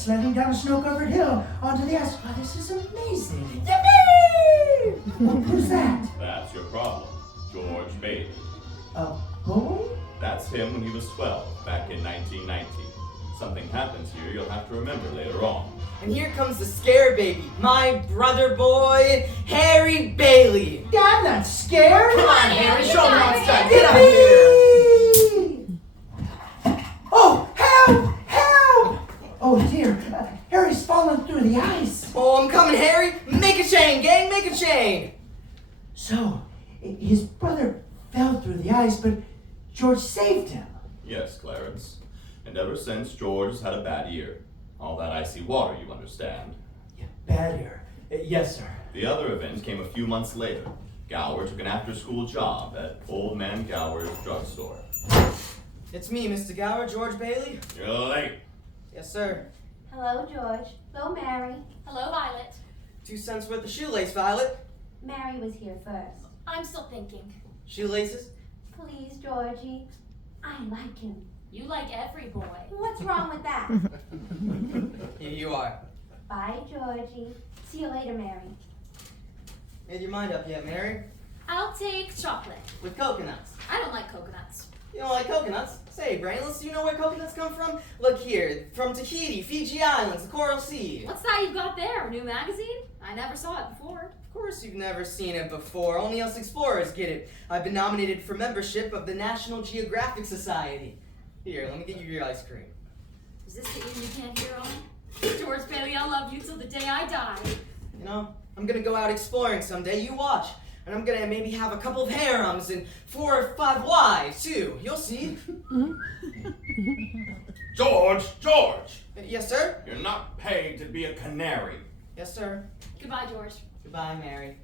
sledding down a snow-covered hill onto the ice. Oh, this is amazing. Yippee! Who's that? That's your problem, George Bailey. A boy? That's him when he was 12, back in 1919. Something happens here you'll have to remember later on. And here comes the scare baby, my brother boy, Harry Bailey. I'm not scared. Come on, Harry, show me how it's done. Get up here. Oh, help! Help! Oh dear, Harry's fallen through the ice. Oh, I'm coming, Harry. Make a chain, gang, make a chain. So, his brother fell through the ice, but George saved him. Yes, Clarence. And ever since, George has had a bad year. All that icy water, you understand. Yeah, bad year. Yes, sir. The other event came a few months later. Gower took an after-school job at Old Man Gower's drugstore. It's me, Mr. Gower, George Bailey. You're late. Yes, sir. Hello, George. Hello, Mary. Hello, Violet. 2 cents worth of shoelace, Violet. Mary was here first. I'm still thinking. Shoelaces? Please, Georgie. I like him. You like every boy. What's wrong with that? Here you are. Bye, Georgie. See you later, Mary. Made your mind up yet, Mary? I'll take chocolate. With coconuts. I don't like coconuts. You don't like coconuts? Say, Brainless, do you know where coconuts come from? Look here, from Tahiti, Fiji Islands, the Coral Sea. What's that you've got there? A new magazine? I never saw it before. Of course you've never seen it before. Only us explorers get it. I've been nominated for membership of the National Geographic Society. Here, let me get you your ice cream. Is this the ear you can't hear on? George Bailey, I'll love you till the day I die. You know, I'm gonna go out exploring someday, you watch. And I'm gonna maybe have a couple of harems and 4 or 5 wives, too. You'll see. George! Yes, sir? You're not paid to be a canary. Yes, sir. Goodbye, George. Goodbye, Mary.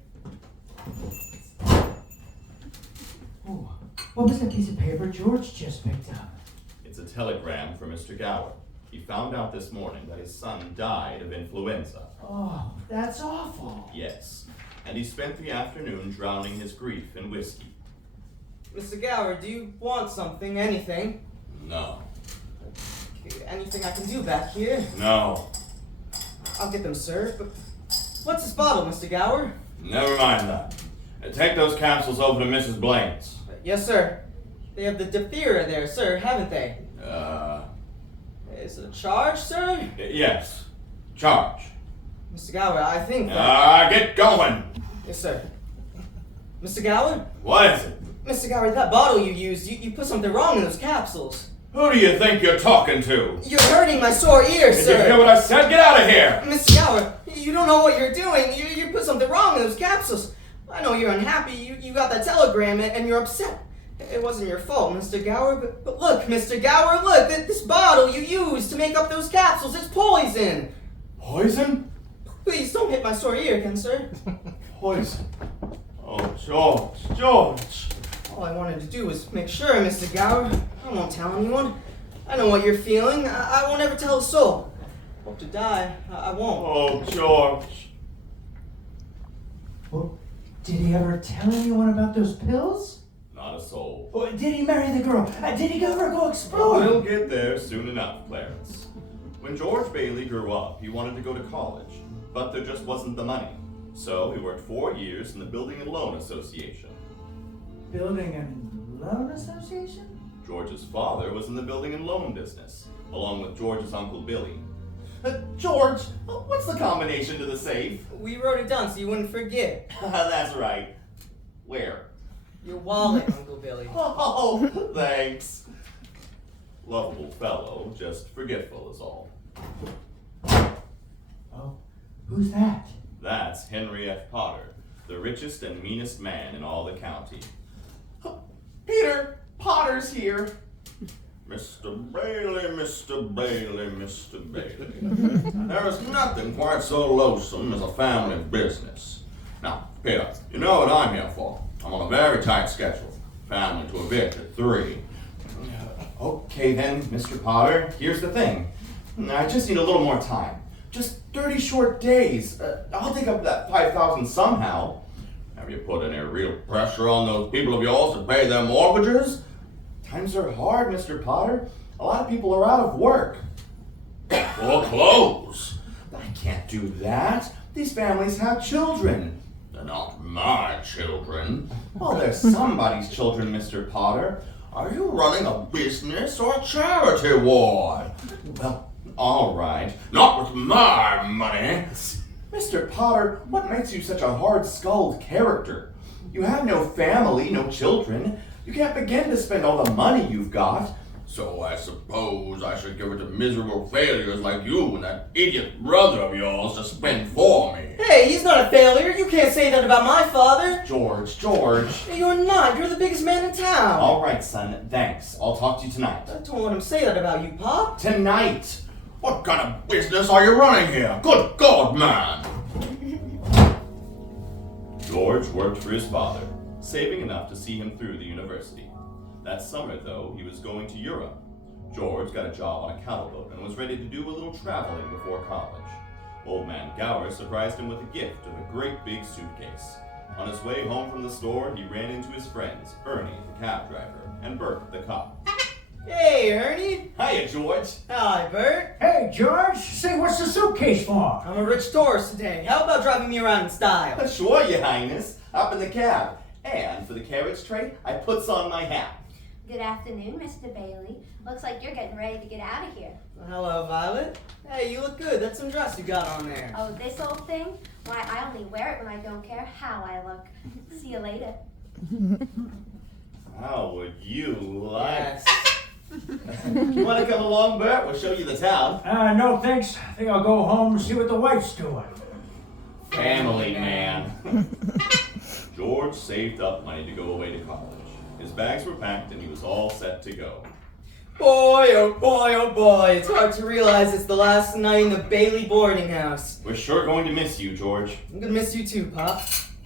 Oh, what was that piece of paper George just picked up? It's a telegram from Mr. Gower. He found out this morning that his son died of influenza. Oh, that's awful. Yes. And he spent the afternoon drowning his grief in whiskey. Mr. Gower, do you want something? Anything? No. Anything I can do back here? No. I'll get them, sir. But what's this bottle, Mr. Gower? Never mind that. Take those capsules over to Mrs. Blaine's. Yes, sir. They have the diphtheria there, sir, haven't they? Is it a charge, sir? Yes. Charge. Mr. Gower, I think that... Get going! Yes, sir. Mr. Gower? What is it? Mr. Gower, that bottle you used, you put something wrong in those capsules. Who do you think you're talking to? You're hurting my sore ear, Did sir. you hear what I said? Get out of here! Mr. Gower, you don't know what you're doing. You put something wrong in those capsules. I know you're unhappy. You got that telegram and you're upset. It wasn't your fault, Mr. Gower, but look, Mr. Gower, look, this bottle you used to make up those capsules, it's poison. Poison? Please don't hit my sore ear again, sir. Poison? Oh, George. All I wanted to do was make sure, Mr. Gower. I won't tell anyone. I know what you're feeling. I won't ever tell a soul. Hope to die. I won't. Oh, George. Well, did he ever tell anyone about those pills? Not a soul. Or did he marry the girl? Did he ever go explore? We'll get there soon enough, Clarence. When George Bailey grew up, he wanted to go to college, but there just wasn't the money. So he worked 4 years in the Building and Loan Association. Building and Loan Association? George's father was in the building and loan business, along with George's Uncle Billy. George, what's the combination to the safe? We wrote it down so you wouldn't forget. That's right. Where? Your wallet, Uncle Billy. Oh, thanks. Lovable fellow, just forgetful is all. Oh, who's that? That's Henry F. Potter, the richest and meanest man in all the county. Peter, Potter's here. Mr. Bailey, Mr. Bailey, Mr. Bailey. There is nothing quite so loathsome as a family business. Now, Peter, you know what I'm here for. I'm on a very tight schedule. Family to evict at 3. Okay then, Mr. Potter, here's the thing. I just need a little more time. Just 30 short days. I'll dig up that $5,000 somehow. Have you put any real pressure on those people of yours to pay their mortgages? Times are hard, Mr. Potter. A lot of people are out of work. Well, clothes? I can't do that. These families have children. They're not my children. Well, they're somebody's children, Mr. Potter. Are you running a business or a charity ward? Well, all right. Not with my money. Mr. Potter, what makes you such a hard-skulled character? You have no family, no children. You can't begin to spend all the money you've got. So I suppose I should give it to miserable failures like you and that idiot brother of yours to spend for me. Hey, he's not a failure. You can't say that about my father. George. You're not. You're the biggest man in town. All right, son, thanks. I'll talk to you tonight. Don't let him say that about you, Pop. Tonight? What kind of business are you running here? Good God, man! George worked for his father, saving enough to see him through the university. That summer, though, he was going to Europe. George got a job on a cattle boat and was ready to do a little traveling before college. Old man Gower surprised him with a gift of a great big suitcase. On his way home from the store, he ran into his friends, Ernie, the cab driver, and Bert, the cop. Hey, Ernie. Hiya, George. Hi, Bert. Hey, George, say, what's the suitcase for? I'm a rich tourist today. How about driving me around in style? Sure, Your Highness. Up in the cab. And for the carriage tray, I puts on my hat. Good afternoon, Mr. Bailey. Looks like you're getting ready to get out of here. Hello, Violet. Hey, you look good. That's some dress you got on there. Oh, this old thing? Why, I only wear it when I don't care how I look. See you later. How would you like? Yes. You want to come along, Bert? We'll show you the town. No thanks. I think I'll go home and see what the wife's doing. Family man. George saved up money to go away to college. His bags were packed and he was all set to go. Boy, oh boy, oh boy. It's hard to realize it's the last night in the Bailey boarding house. We're sure going to miss you, George. I'm gonna miss you too, Pop.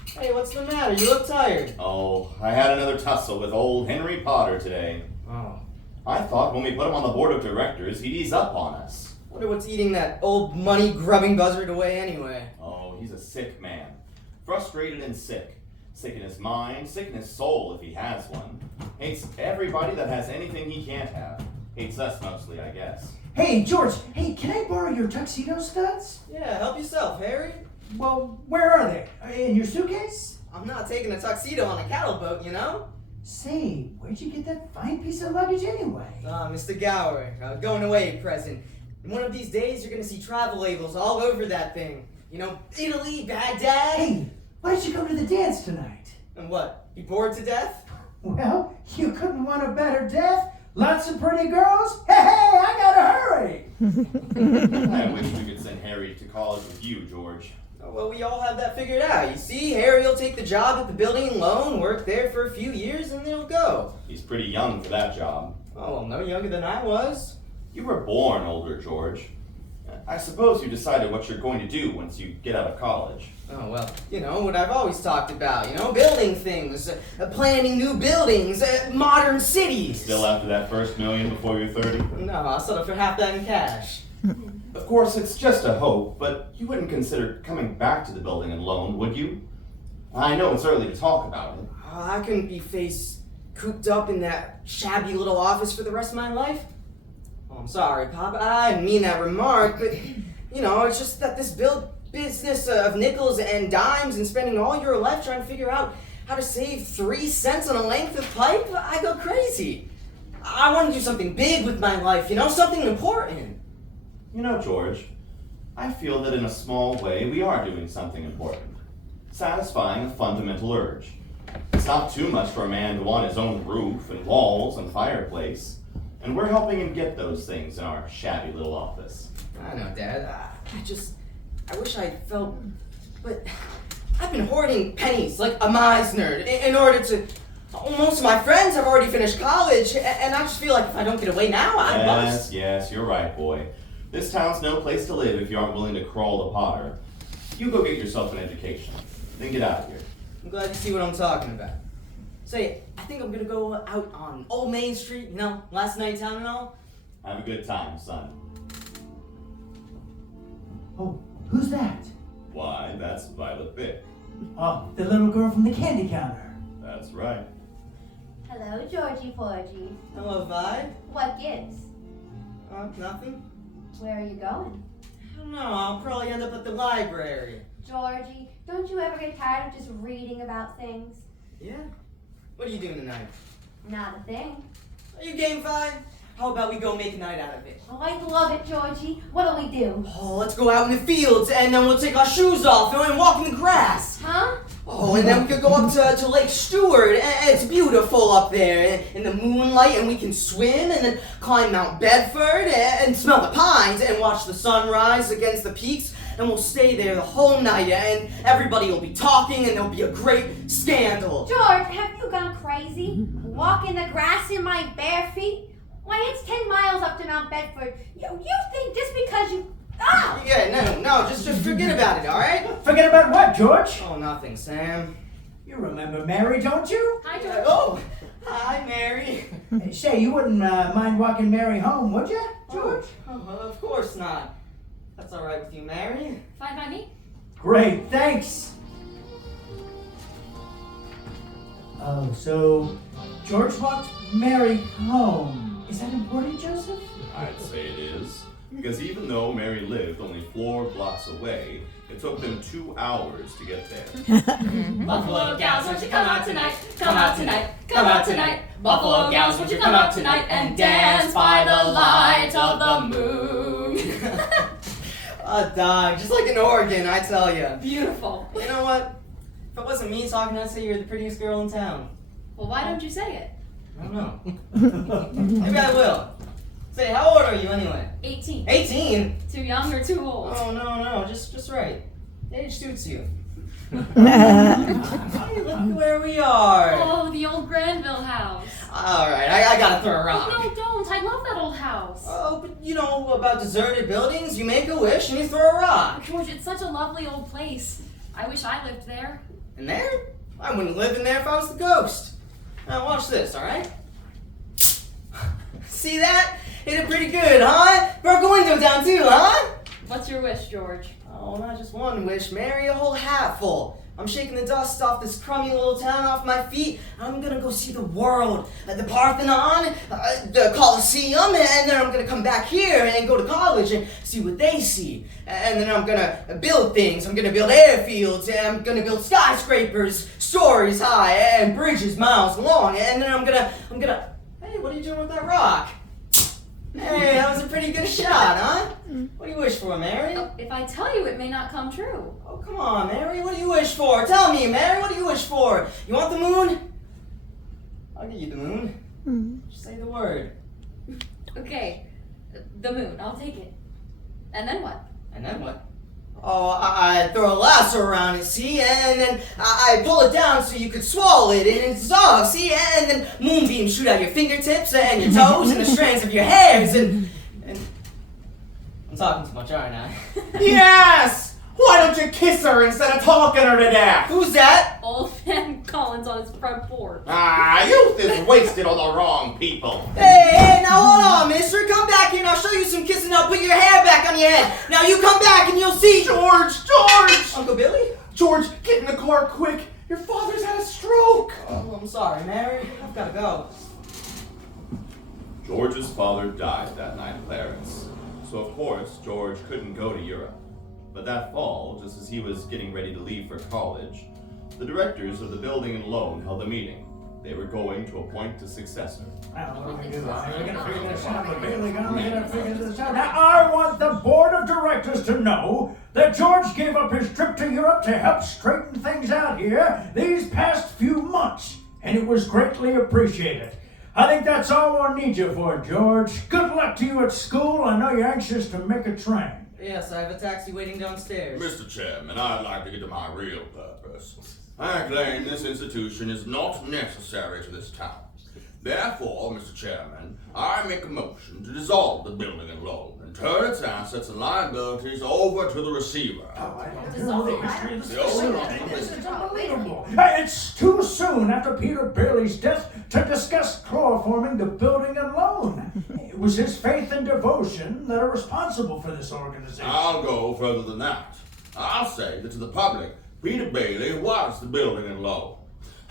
Hey, what's the matter? You look tired. Oh, I had another tussle with old Henry Potter today. Oh. I thought when we put him on the board of directors, he'd ease up on us. Wonder what's eating that old money-grubbing buzzard away anyway. Oh, he's a sick man. Frustrated and sick. Sick in his mind, sick in his soul if he has one. Hates everybody that has anything he can't have. Hates us mostly, I guess. Hey, George, hey, can I borrow your tuxedo studs? Yeah, help yourself, Harry. Well, where are they? In your suitcase? I'm not taking a tuxedo on a cattle boat, you know? Say, where'd you get that fine piece of luggage anyway? Mr. Gower, going away present. One of these days you're gonna see travel labels all over that thing. You know, Italy, Baghdad. Hey, why did you come to the dance tonight? And what, you bored to death? Well, you couldn't want a better death. Lots of pretty girls. Hey, I gotta hurry. I wish we could send Harry to college with you, George. Well, we all have that figured out. You see, Harry will take the job at the building and loan, work there for a few years, and then he'll go. He's pretty young for that job. Oh, well, no younger than I was. You were born older, George. I suppose you decided what you're going to do once you get out of college. Oh, well, you know, what I've always talked about, you know, building things, planning new buildings, modern cities. Still after that first million before you're 30? No, I'll settle for half that in cash. Of course, it's just a hope, but you wouldn't consider coming back to the building and loan, would you? I know it's early to talk about it. I couldn't be cooped up in that shabby little office for the rest of my life. Oh, I'm sorry, Pop. I didn't mean that remark, but, you know, it's just that this business of nickels and dimes and spending all your life trying to figure out how to save 3 cents on a length of pipe, I go crazy. I want to do something big with my life, you know, something important. You know, George, I feel that in a small way we are doing something important. Satisfying a fundamental urge. It's not too much for a man to want his own roof and walls and fireplace. And we're helping him get those things in our shabby little office. I know, Dad. I wish I felt, but I've been hoarding pennies like a Meisner in order to. Most of my friends have already finished college, and I just feel like if I don't get away now, I must. Yes, you're right, boy. This town's no place to live if you aren't willing to crawl to Potter. You go get yourself an education, then get out of here. I'm glad you see what I'm talking about. Say, I think I'm gonna go out on Old Main Street, you know, last night in town and all. Have a good time, son. Oh, who's that? Why, that's Violet Bick. Oh, the little girl from the candy counter. That's right. Hello, Georgie Porgy. Hello, Vi. What gives? Nothing. Where are you going? don't know. I'll probably end up at the library. Georgie, don't you ever get tired of just reading about things? Yeah? What are you doing tonight? Not a thing. Are you game 5? How about we go make a night out of it? Oh, I love it, Georgie. What'll we do? Oh, let's go out in the fields, and then we'll take our shoes off and walk in the grass. Huh? Oh, and then we could go up to Lake Stewart. It's beautiful up there in the moonlight, and we can swim and then climb Mount Bedford and smell the pines and watch the sunrise against the peaks. And we'll stay there the whole night, and everybody will be talking, and there'll be a great scandal. George, have you gone crazy? Walk in the grass in my bare feet? Why, it's 10 miles up to Mount Bedford. You think just because you... Ah! Yeah, no, just forget about it, all right? Forget about what, George? Oh, nothing, Sam. You remember Mary, don't you? Hi, George. Oh, hi, Mary. Hey, say, you wouldn't mind walking Mary home, would you, George? Oh, of course not. That's all right with you, Mary. Fine by me. Great, thanks. Oh, so George walked Mary home. Is that important, Joseph? I'd say it is. Because even though Mary lived only 4 blocks away, it took them 2 hours to get there. Buffalo gals, won't you come out tonight? Come out tonight, come out tonight. Buffalo gals, won't you come out tonight and dance by the light of the moon? A dog, just like an organ, I tell you. Beautiful. You know what? If it wasn't me talking, I'd say you're the prettiest girl in town. Well, why don't you say it? I don't know. Maybe I will. Say, how old are you anyway? 18. 18? Too young or too old? Oh, no, just right. Age suits you. Oh, Hey, look where we are. Oh, the old Granville house. Alright, I gotta throw a rock. Oh, no, don't. I love that old house. Oh, but you know about deserted buildings? You make a wish and you throw a rock. George, it's such a lovely old place. I wish I lived there. And there? I wouldn't live in there if I was the ghost. Now watch this, alright? See that? Hit it pretty good, huh? Broke a window down too, huh? What's your wish, George? Oh, not just one wish, Mary, a whole hatful. I'm shaking the dust off this crummy little town off my feet. I'm gonna go see the world, the Parthenon, the Colosseum, and then I'm gonna come back here and go to college and see what they see. And then I'm gonna build things. I'm gonna build airfields, and I'm gonna build skyscrapers, stories high, and bridges miles long. And then I'm gonna. Hey, what are you doing with that rock? Hey, that was a pretty good shot, huh? What do you wish for, Mary? If I tell you, it may not come true. Oh, come on, Mary. What do you wish for? Tell me, Mary. What do you wish for? You want the moon? I'll give you the moon. Just say the word. Okay, the moon. I'll take it. And then what? And then what? Oh, I throw a lasso around it, see? And then I pull it down so you could swallow it and it's soft, see? And then moonbeams shoot out your fingertips and your toes and the strands of your hairs and I'm talking too much, aren't I? Yes! Why don't you kiss her instead of talking her to death? Who's that? Old man Collins on his front porch. Ah, youth is wasted on the wrong people. Hey, now hold on, mister. Come back here and I'll show you some kissing. I'll put your hair back on your head. Now you come back and you'll see. George! Uncle Billy? George, get in the car quick. Your father's had a stroke. Oh, I'm sorry, Mary. I've got to go. George's father died that night in Clarence. So of course, George couldn't go to Europe. But that fall, just as he was getting ready to leave for college, the directors of the building and loan held a meeting. They were going to appoint a successor. Now, what are we doing? We're gonna figure this out. We're really gonna figure this out. Now, I want the board of directors to know that George gave up his trip to Europe to help straighten things out here these past few months, and it was greatly appreciated. I think that's all we'll need you for, George. Good luck to you at school. I know you're anxious to make a train. Yes, I have a taxi waiting downstairs. Mr. Chairman, I'd like to get to my real purpose. I claim this institution is not necessary to this town. Therefore, Mr. Chairman, I make a motion to dissolve the building and loan and turn its assets and liabilities over to the receiver. This is unbelievable. It's too soon after Peter Bailey's death to discuss chloroforming the building and loan. It was his faith and devotion that are responsible for this organization. I'll go further than that. I'll say that to the public, Peter Bailey was the building and loan.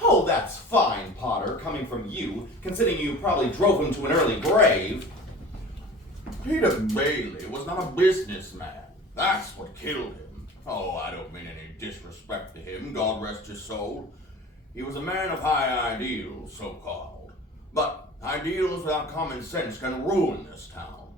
Oh, that's fine, Potter, coming from you, considering you probably drove him to an early grave. Peter Bailey was not a businessman. That's what killed him. Oh, I don't mean any disrespect to him, God rest his soul. He was a man of high ideals, so-called. But ideals without common sense can ruin this town.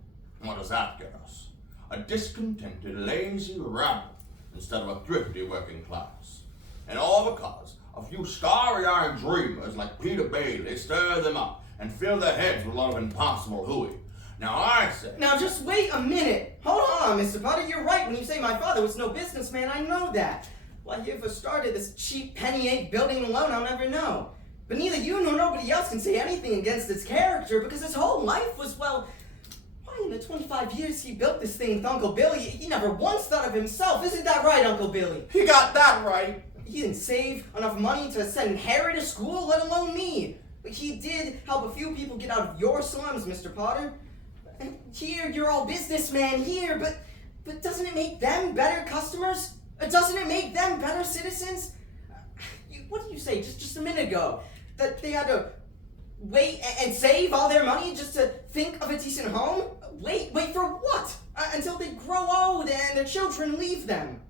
What does that get us? A discontented, lazy rabble instead of a thrifty working class. And all because a few starry-eyed dreamers like Peter Bailey stir them up and fill their heads with a lot of impossible hooey. Now I say... Now just wait a minute. Hold on, Mr. Potter. You're right when you say my father was no businessman. I know that. Why he ever started this cheap penny-8 building alone, I'll never know. But neither you nor nobody else can say anything against its character because his whole life was, well... Why, in the 25 years he built this thing with Uncle Billy, he never once thought of himself. Isn't that right, Uncle Billy? He got that right. He didn't save enough money to send Harry to school, let alone me. But he did help a few people get out of your slums, Mr. Potter. And here, you're all businessmen here, but doesn't it make them better customers? Doesn't it make them better citizens? What did you say just a minute ago? That they had to wait and save all their money just to think of a decent home? Wait for what? Until they grow old and their children leave them.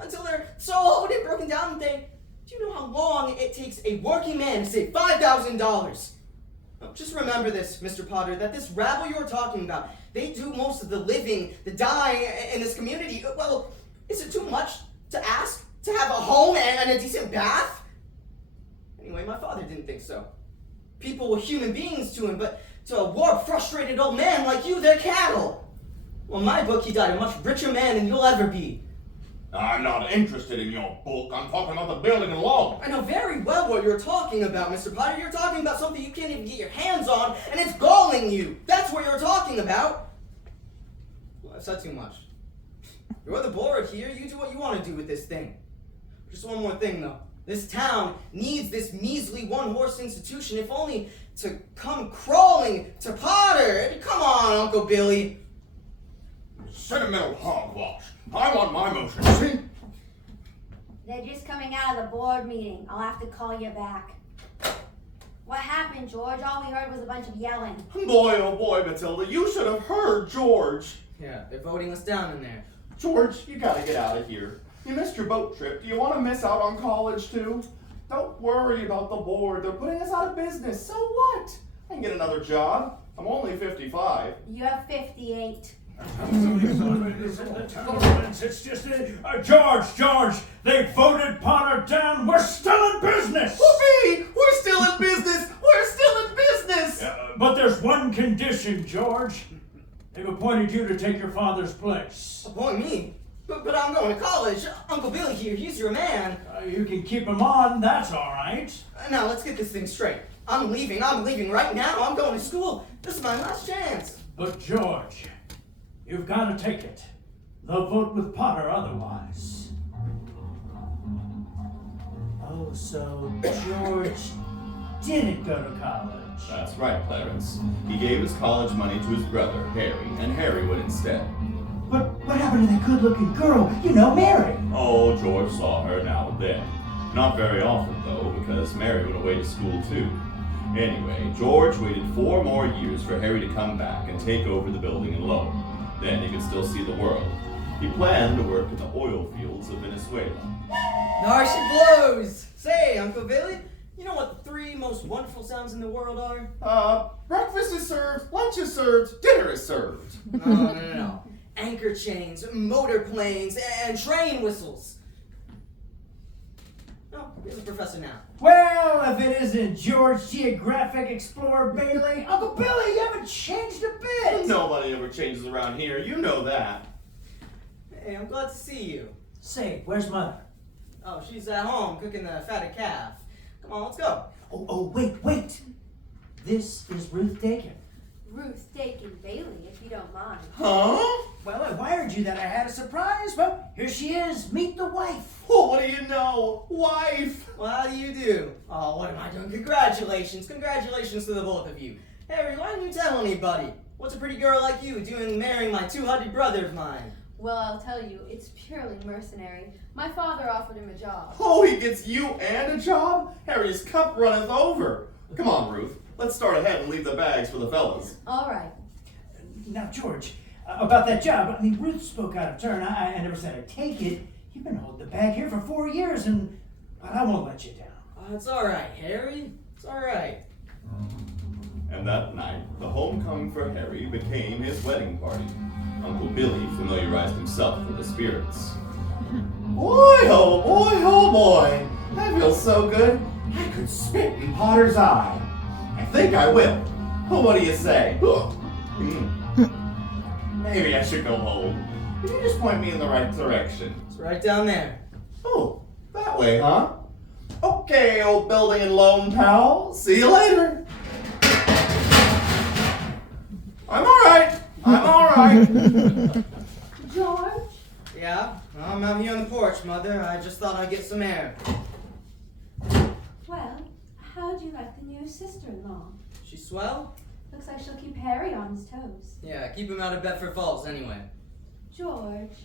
Until they're so old and broken down that do you know how long it takes a working man to save $5,000? Just remember this, Mr. Potter, that this rabble you're talking about, they do most of the living, the dying in this community. Well, is it too much to ask to have a home and a decent bath? Anyway, my father didn't think so. People were human beings to him, but to a warped, frustrated old man like you, they're cattle. Well, in my book, he died a much richer man than you'll ever be. I'm not interested in your book. I'm talking about the building alone. I know very well what you're talking about, Mr. Potter. You're talking about something you can't even get your hands on, and it's galling you. That's what you're talking about. Well, I've said too much. You're the board here. You do what you want to do with this thing. Just one more thing, though. This town needs this measly one-horse institution, if only to come crawling to Potter. Come on, Uncle Billy. Sentimental hogwash. I want my motion, see? They're just coming out of the board meeting. I'll have to call you back. What happened, George? All we heard was a bunch of yelling. Boy, oh boy, Matilda, you should have heard George. Yeah, they're voting us down in there. George, you gotta get out of here. You missed your boat trip. Do you want to miss out on college, too? Don't worry about the board. They're putting us out of business. So what? I can get another job. I'm only 55. You're 58. It's just George, they voted Potter down. We're still in business. Whoopee! We're still in business. We're still in business. But there's one condition, George. They've appointed you to take your father's place. Appoint me? But I'm going to college. Uncle Billy here, he's your man. You can keep him on, that's all right. Now, let's get this thing straight. I'm leaving right now. I'm going to school. This is my last chance. But George, you've got to take it. They'll vote with Potter otherwise. Oh, so George didn't go to college. That's right, Clarence. He gave his college money to his brother, Harry, and Harry went instead. But what happened to that good-looking girl? You know, Mary. Oh, George saw her now and then. Not very often, though, because Mary went away to school, too. Anyway, George waited 4 more years for Harry to come back and take over the building alone. Then he could still see the world. He planned to work in the oil fields of Venezuela. There she blows! Say, Uncle Billy, you know what the 3 most wonderful sounds in the world are? Breakfast is served, lunch is served, dinner is served. No. Anchor chains, motor planes, and train whistles. Oh, here's the professor now. Well, if it isn't George Geographic Explorer Bailey, Uncle Billy, you haven't changed a bit. Nobody ever changes around here, you know that. Hey, I'm glad to see you. Say, where's Mother? Oh, she's at home cooking the fatted calf. Come on, let's go. Oh, wait. This is Ruth Dakin. Ruth Dakin Bailey, if you don't mind. Huh? Well, I wired you that I had a surprise. Well, here she is. Meet the wife. Oh, what do you know? Wife! Well, how do you do? Oh, what am I doing? Congratulations to the both of you. Harry, why didn't you tell anybody? What's a pretty girl like you doing marrying my 200 brother of mine? Well, I'll tell you, it's purely mercenary. My father offered him a job. Oh, he gets you and a job? Harry's cup runneth over. Come on, Ruth. Let's start ahead and leave the bags for the fellas. All right. Now, George, about that job. I mean, Ruth spoke out of turn. I never said I'd take it. You've been holding the bag here for 4 years, and I won't let you down. It's all right, Harry. It's all right. And that night, the homecoming for Harry became his wedding party. Uncle Billy familiarized himself with the spirits. Boy, oh boy! I feel so good, I could spit in Potter's eye. I think I will. Oh, what do you say? Maybe I should go home. Can you just point me in the right direction? It's right down there. Oh, that way, huh? Okay, old building and loan pal. See you later. I'm all right. George? Yeah? I'm out here on the porch, Mother. I just thought I'd get some air. Well, how'd you like the new sister-in-law? She swell? Looks like she'll keep Harry on his toes. Yeah, keep him out of Bedford Falls anyway. George,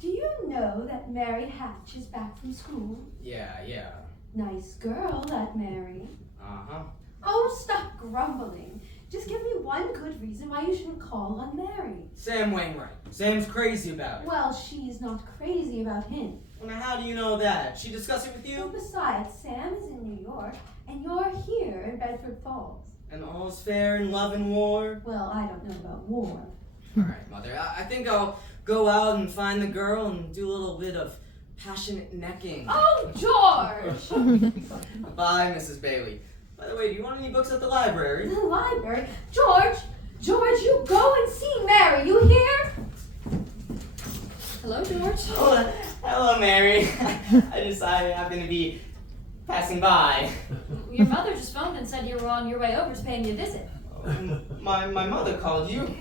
do you know that Mary Hatch is back from school? Yeah. Nice girl, that Mary. Uh-huh. Oh, stop grumbling. Just give me one good reason why you shouldn't call on Mary. Sam Wainwright. Sam's crazy about it. Well, she's not crazy about him. Well, now how do you know that? She discussed it with Well, you? besides, Sam is in New York, and you're here in Bedford Falls. And all's fair in love and war? Well, I don't know about war. All right, Mother. I think I'll go out and find the girl and do a little bit of passionate necking. Oh, George! Bye, Mrs. Bailey. By the way, do you want any books at the library? The library? George, you go and see Mary, you hear? Hello, George. Oh, hello, Mary. I happened to be passing by. Your mother just phoned and said you were on your way over to pay me a visit. My mother called you.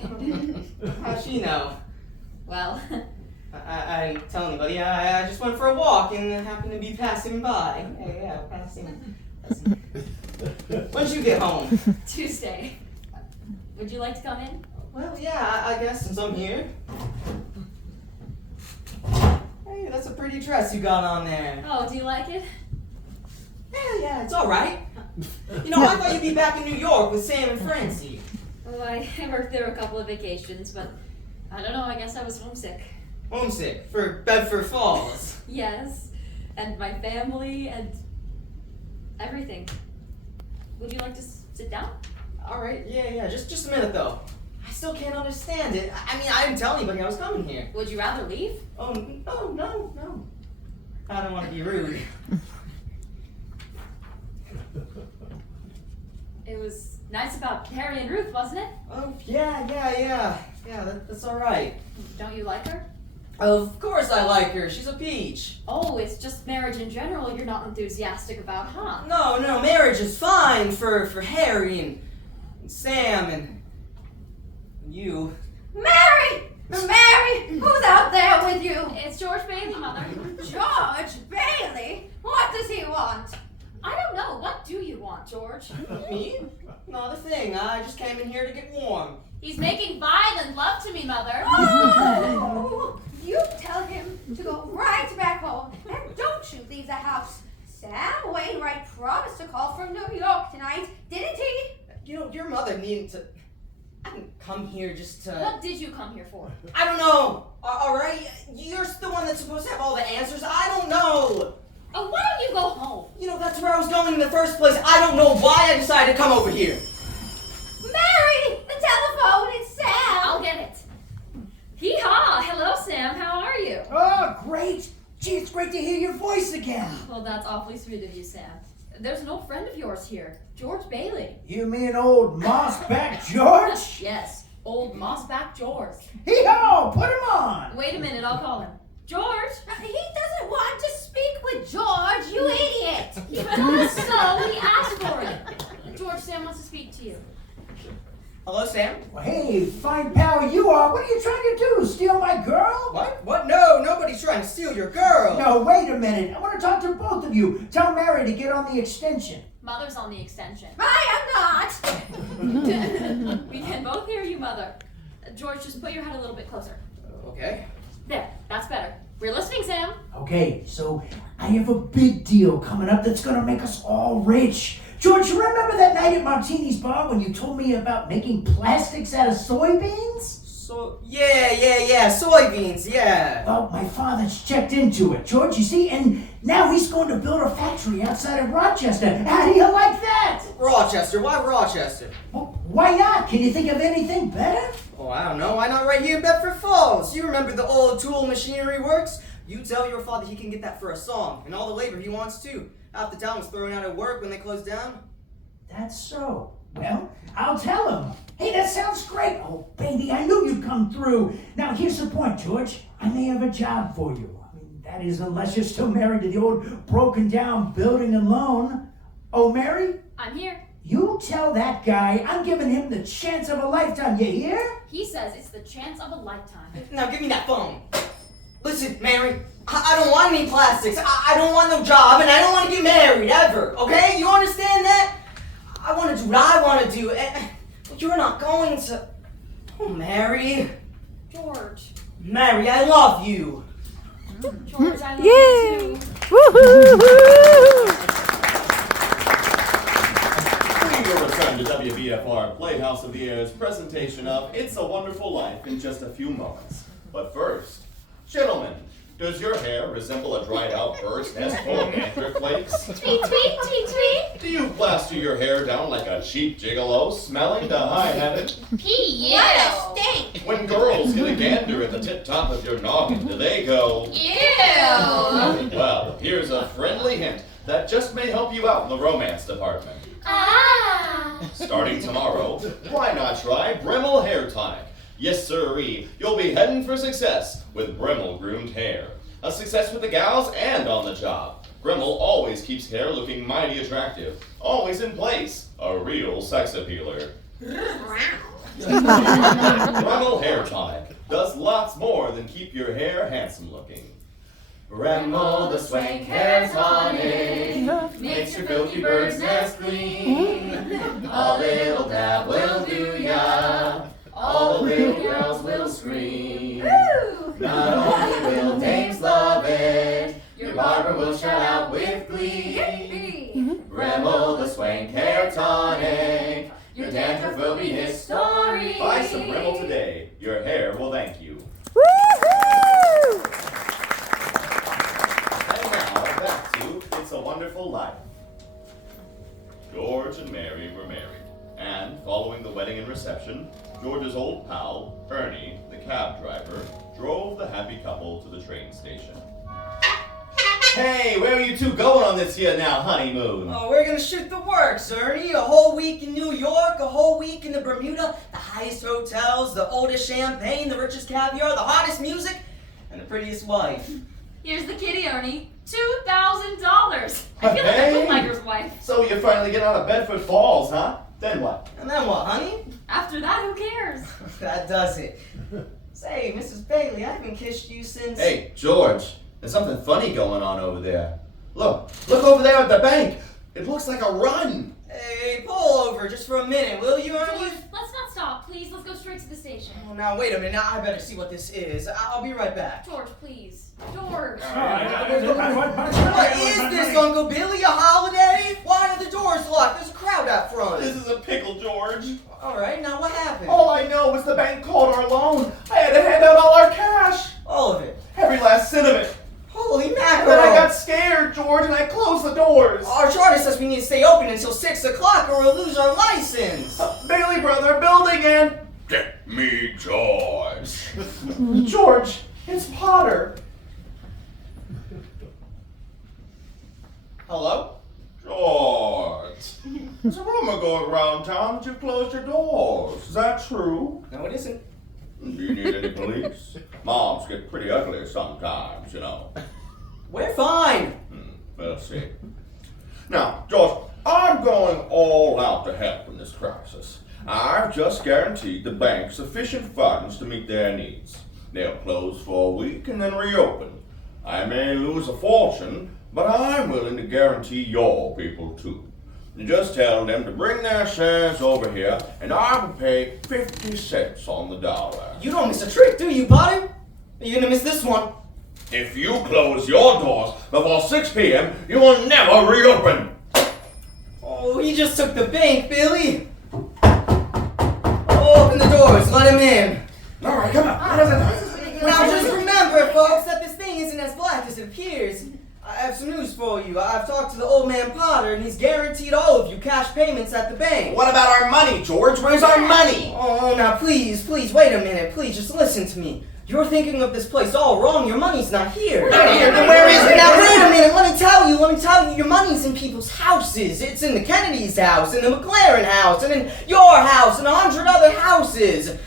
How'd she know? Well, I didn't tell anybody. I just went for a walk and happened to be passing by. Yeah, passing. When'd you get home? Tuesday. Would you like to come in? Well, yeah, I guess since I'm here. Hey, that's a pretty dress you got on there. Oh, do you like it? Yeah, it's all right. You know, I thought you'd be back in New York with Sam and Francie. Oh, I worked there a couple of vacations, but I don't know, I guess I was homesick. Homesick for Bedford Falls. Yes, and my family and everything. Would you like to sit down? All right, yeah, just a minute though. I still can't understand it. I mean, I didn't tell anybody I was coming here. Would you rather leave? Oh, no. I don't want to be rude. It was nice about Harry and Ruth, wasn't it? Oh, yeah. Yeah, that's all right. Don't you like her? Of course I like her. She's a peach. Oh, it's just marriage in general you're not enthusiastic about, huh? No, marriage is fine for Harry and Sam and you. Mary! Mary! Who's out there with you? It's George Bailey, Mother. George Bailey? What does he want? I don't know. What do you want, George? Me? Not a thing. I just came in here to get warm. He's making violent love to me, Mother. Oh! You tell him to go right back home and don't you leave the house. Sam Wainwright promised to call from New York tonight, didn't he? You know, your mother needed to... I didn't come here just to... What did you come here for? I don't know. All right? You're the one that's supposed to have all the answers. I don't know. Oh, why don't you go home? You know, that's where I was going in the first place. I don't know why I decided to come over here. Mary! The telephone! It's Sam! I'll get it. Hee-haw! Hello, Sam. How are you? Oh, great. Gee, it's great to hear your voice again. Well, that's awfully sweet of you, Sam. There's an old friend of yours here, George Bailey. You mean old moss-back George? Yes, old mossback George. Hee-haw! Put him on! Wait a minute, I'll call him. George! He doesn't want to speak with George, you idiot! He does so. He asked for it. George, Sam wants to speak to you. Hello, Sam? Well, hey, fine pal you are. What are you trying to do? Steal my girl? What? No, nobody's trying to steal your girl. No, wait a minute. I want to talk to both of you. Tell Mary to get on the extension. Mother's on the extension. I am not! We can both hear you, Mother. George, just put your head a little bit closer. Okay. There, that's better. We're listening, Sam. Okay, so I have a big deal coming up that's going to make us all rich. George, you remember that night at Martini's bar when you told me about making plastics out of soybeans? Yeah, soybeans, yeah. Well, my father's checked into it, George, you see, and now he's going to build a factory outside of Rochester. How do you like that? Rochester, why Rochester? Well, why not? Can you think of anything better? Oh, I don't know, why not right here in Bedford Falls? You remember the old Tool Machinery Works? You tell your father he can get that for a song, and all the labor he wants too. Half the town was thrown out of work when they closed down. That's so. Well, I'll tell him. Hey, that sounds great. Oh, baby, I knew you'd come through. Now, here's the point, George. I may have a job for you. I mean, that is, unless you're still married to the old broken-down building and loan. Oh, Mary? I'm here. You tell that guy I'm giving him the chance of a lifetime, you hear? He says it's the chance of a lifetime. Now give me that phone. Listen, Mary, I don't want any plastics. I don't want no job, and I don't want to get married ever. Okay? You understand that? I want to do what I want to do, but you're not going to. Oh, Mary. George. Mary, I love you. George, I love you too. We will return to WBFR Playhouse of the Air's presentation of It's a Wonderful Life in just a few moments. But first, gentlemen, does your hair resemble a dried out bird's nest full of antler flakes? Tweet, tweet, tweet, tweet. Do you plaster your hair down like a cheap gigolo, smelling to high heaven? What a stink. When girls get a gander at the tip top of your noggin, do they go? Ew. Well, here's a friendly hint that just may help you out in the romance department. Ah. Starting tomorrow, why not try Bremel Hair Tonic? Yes, sirree, you'll be heading for success with Bremel groomed hair. A success with the gals and on the job. Bremel always keeps hair looking mighty attractive, always in place, a real sex appealer. Bremel Hair Tonic does lots more than keep your hair handsome looking. Bremel the Swank Hair Tonic makes your filthy bird's nest clean. A little dab will do ya. All the little girls will scream. Woo. Not only will dames love it, your barber will shout out with glee. Yippee. Bremel the Swank Hair Tonic, your dandruff will be history. Buy some Bremel today. Your hair will thank you. And now back to It's a Wonderful Life. George and Mary were married, and following the wedding and reception, George's old pal, Ernie, the cab driver, drove the happy couple to the train station. Hey, where are you two going on this here now honeymoon? Oh, we're gonna shoot the works, Ernie. A whole week in New York, a whole week in the Bermuda, the highest hotels, the oldest champagne, the richest caviar, the hottest music, and the prettiest wife. Here's the kitty, Ernie. $2,000. I feel like a Hey. bootlegger's wife. So you finally get out of Bedford Falls, huh? Then what? And then what, honey? After that, who cares? That does it. Say, Mrs. Bailey, I haven't kissed you since... Hey, George, there's something funny going on over there. Look over there at the bank. It looks like a run. Hey, pull over just for a minute, will you, Ernie? George, let's not stop, please. Let's go straight to the station. Oh, now, wait a minute. Now, I better see what this is. I'll be right back. George, please. George. What is this, Uncle Billy? A holiday? Why are the doors locked? There's a crowd out front. This is a pickle, George. All right, now what happened? All I know is the bank called our loan. I had to hand out all our cash. All of it. Every last cent of it. Holy And mackerel! then I got scared, George, and I closed the doors. Our charter says we need to stay open until 6 o'clock or we'll lose our license. Bailey Brother building in. Get me George. George, it's Potter. Hello? George. There's a rumor going around town that you've closed your doors. Is that true? No, it isn't. Do you need any police? Moms get pretty ugly sometimes, you know. We're fine. We'll see. Now, George, I'm going all out to help in this crisis. I've just guaranteed the bank sufficient funds to meet their needs. They'll close for a week and then reopen. I may lose a fortune, but I'm willing to guarantee your people too. You just tell them to bring their shares over here, and I will pay 50 cents on the dollar. You don't miss a trick, do you, Potter? You're gonna miss this one. If you close your doors before 6 p.m., you will never reopen. Oh, Oh, he just took the bank, Billy. Open the doors, let him in. All right, come on. Now just remember, folks, that this thing isn't as black as it appears. I have some news for you. I've talked to the old man Potter, and he's guaranteed all of you cash payments at the bank. What about our money, George? Where's our money? Oh, now please, wait a minute. Please, just listen to me. You're thinking of this place all wrong. Your money's not here. Then where is it? Now wait a minute. Let me tell you. Your money's in people's houses. It's in the Kennedy's house, in the McLaren house, and in your house, and 100 other houses.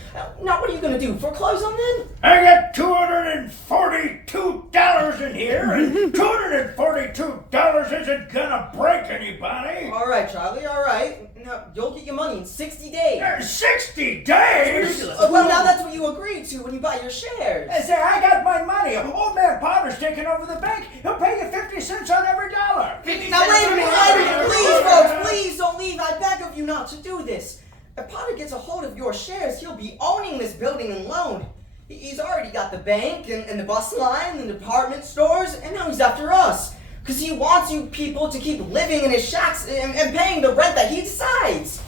Now what are you gonna do? Foreclose on them? I got $242 in here, and $242 isn't gonna break anybody. All right, Charlie. All right. Now you'll get your money in 60 days. 60 days? Well, now that's what you agreed to when you buy your shares. Say, I got my money. Old man Potter's taking over the bank. He'll pay you 50 cents on every dollar. Now wait a minute. Please, folks, please don't leave. I beg of you not to do this. If Potter gets a hold of your shares, he'll be owning this building and loan. He's already got the bank and the bus line and the department stores, and now he's after us. Because he wants you people to keep living in his shacks and paying the rent that he decides.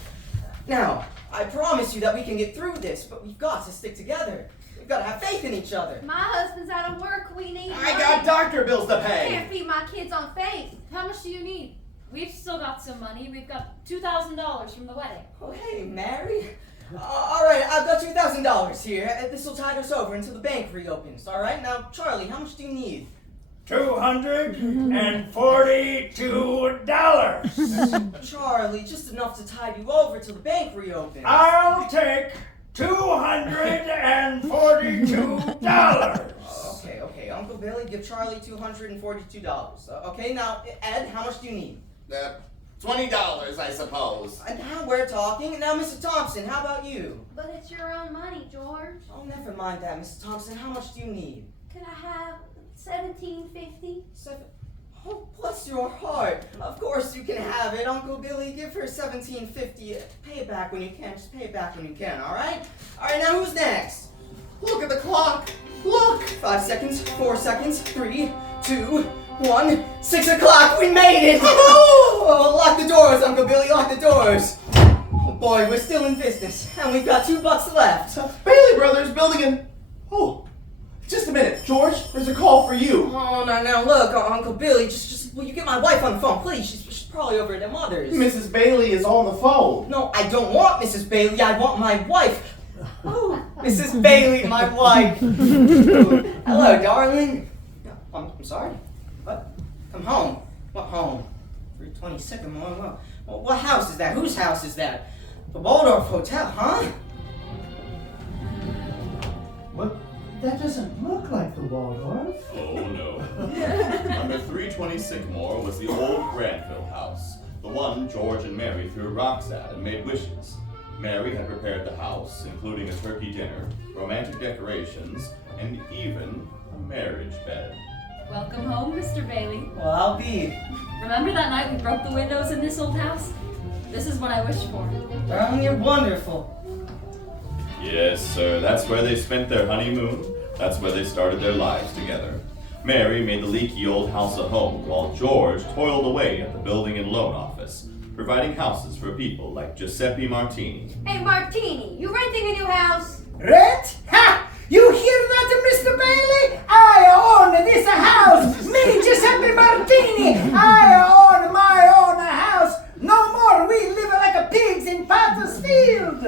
Now, I promise you that we can get through this, but we've got to stick together. We've got to have faith in each other. My husband's out of work. We need I money. got doctor bills to I pay. can't feed my kids on faith. How much do you need? We've still got some money. We've got $2,000 from the wedding. Oh, hey, Mary. All right, I've got $2,000 here. This will tide us over until the bank reopens. All right, now, Charlie, how much do you need? $242. Charlie, just enough to tide you over till the bank reopens. I'll take $242. Okay, Uncle Billy, give Charlie $242. Okay, now, Ed, how much do you need? $20, I suppose. And now we're talking. Now, Mr. Thompson, how about you? But it's your own money, George. Oh, never mind that, Mr. Thompson. How much do you need? Could I have $17.50? Oh, bless your heart. Of course you can have it. Uncle Billy, give her $17.50. Pay it back when you can. Just pay it back when you can, all right? All right, now who's next? Look at the clock. Look. 5 seconds, 4 seconds, 3, 2, 1, 6 o'clock. We made it. Oh, lock the doors, Uncle Billy. Lock the doors. Oh boy, we're still in business, and we've got $2 left. Bailey Brothers building an... Oh, just a minute. George, there's a call for you. Oh, now look, Uncle Billy, just will you get my wife on the phone, please? She's probably over at her mother's. Mrs. Bailey is on the phone. No, I don't want Mrs. Bailey. I want my wife. Oh, Mrs. Bailey, my wife. Oh, hello, darling. I'm sorry. What? Come home. What home? 320 Sycamore. What house is that? Whose house is that? The Waldorf Hotel, huh? What? That doesn't look like the Waldorf. Oh, no. Number 320 Sycamore was the old Granville house, the one George and Mary threw rocks at and made wishes. Mary had prepared the house, including a turkey dinner, romantic decorations, and even a marriage bed. Welcome home, Mr. Bailey. Well, I'll be. Remember that night we broke the windows in this old house? This is what I wished for. Darling, you're wonderful. Yes, sir, that's where they spent their honeymoon. That's where they started their lives together. Mary made the leaky old house a home, while George toiled away at the building and loan office, providing houses for people like Giuseppe Martini. Hey, Martini, you renting a new house? Rent? Ha! You hear that, Mr. Bailey? I own this house. Me, Giuseppe Martini. I own my own house. No more. We live like pigs in Potter's field.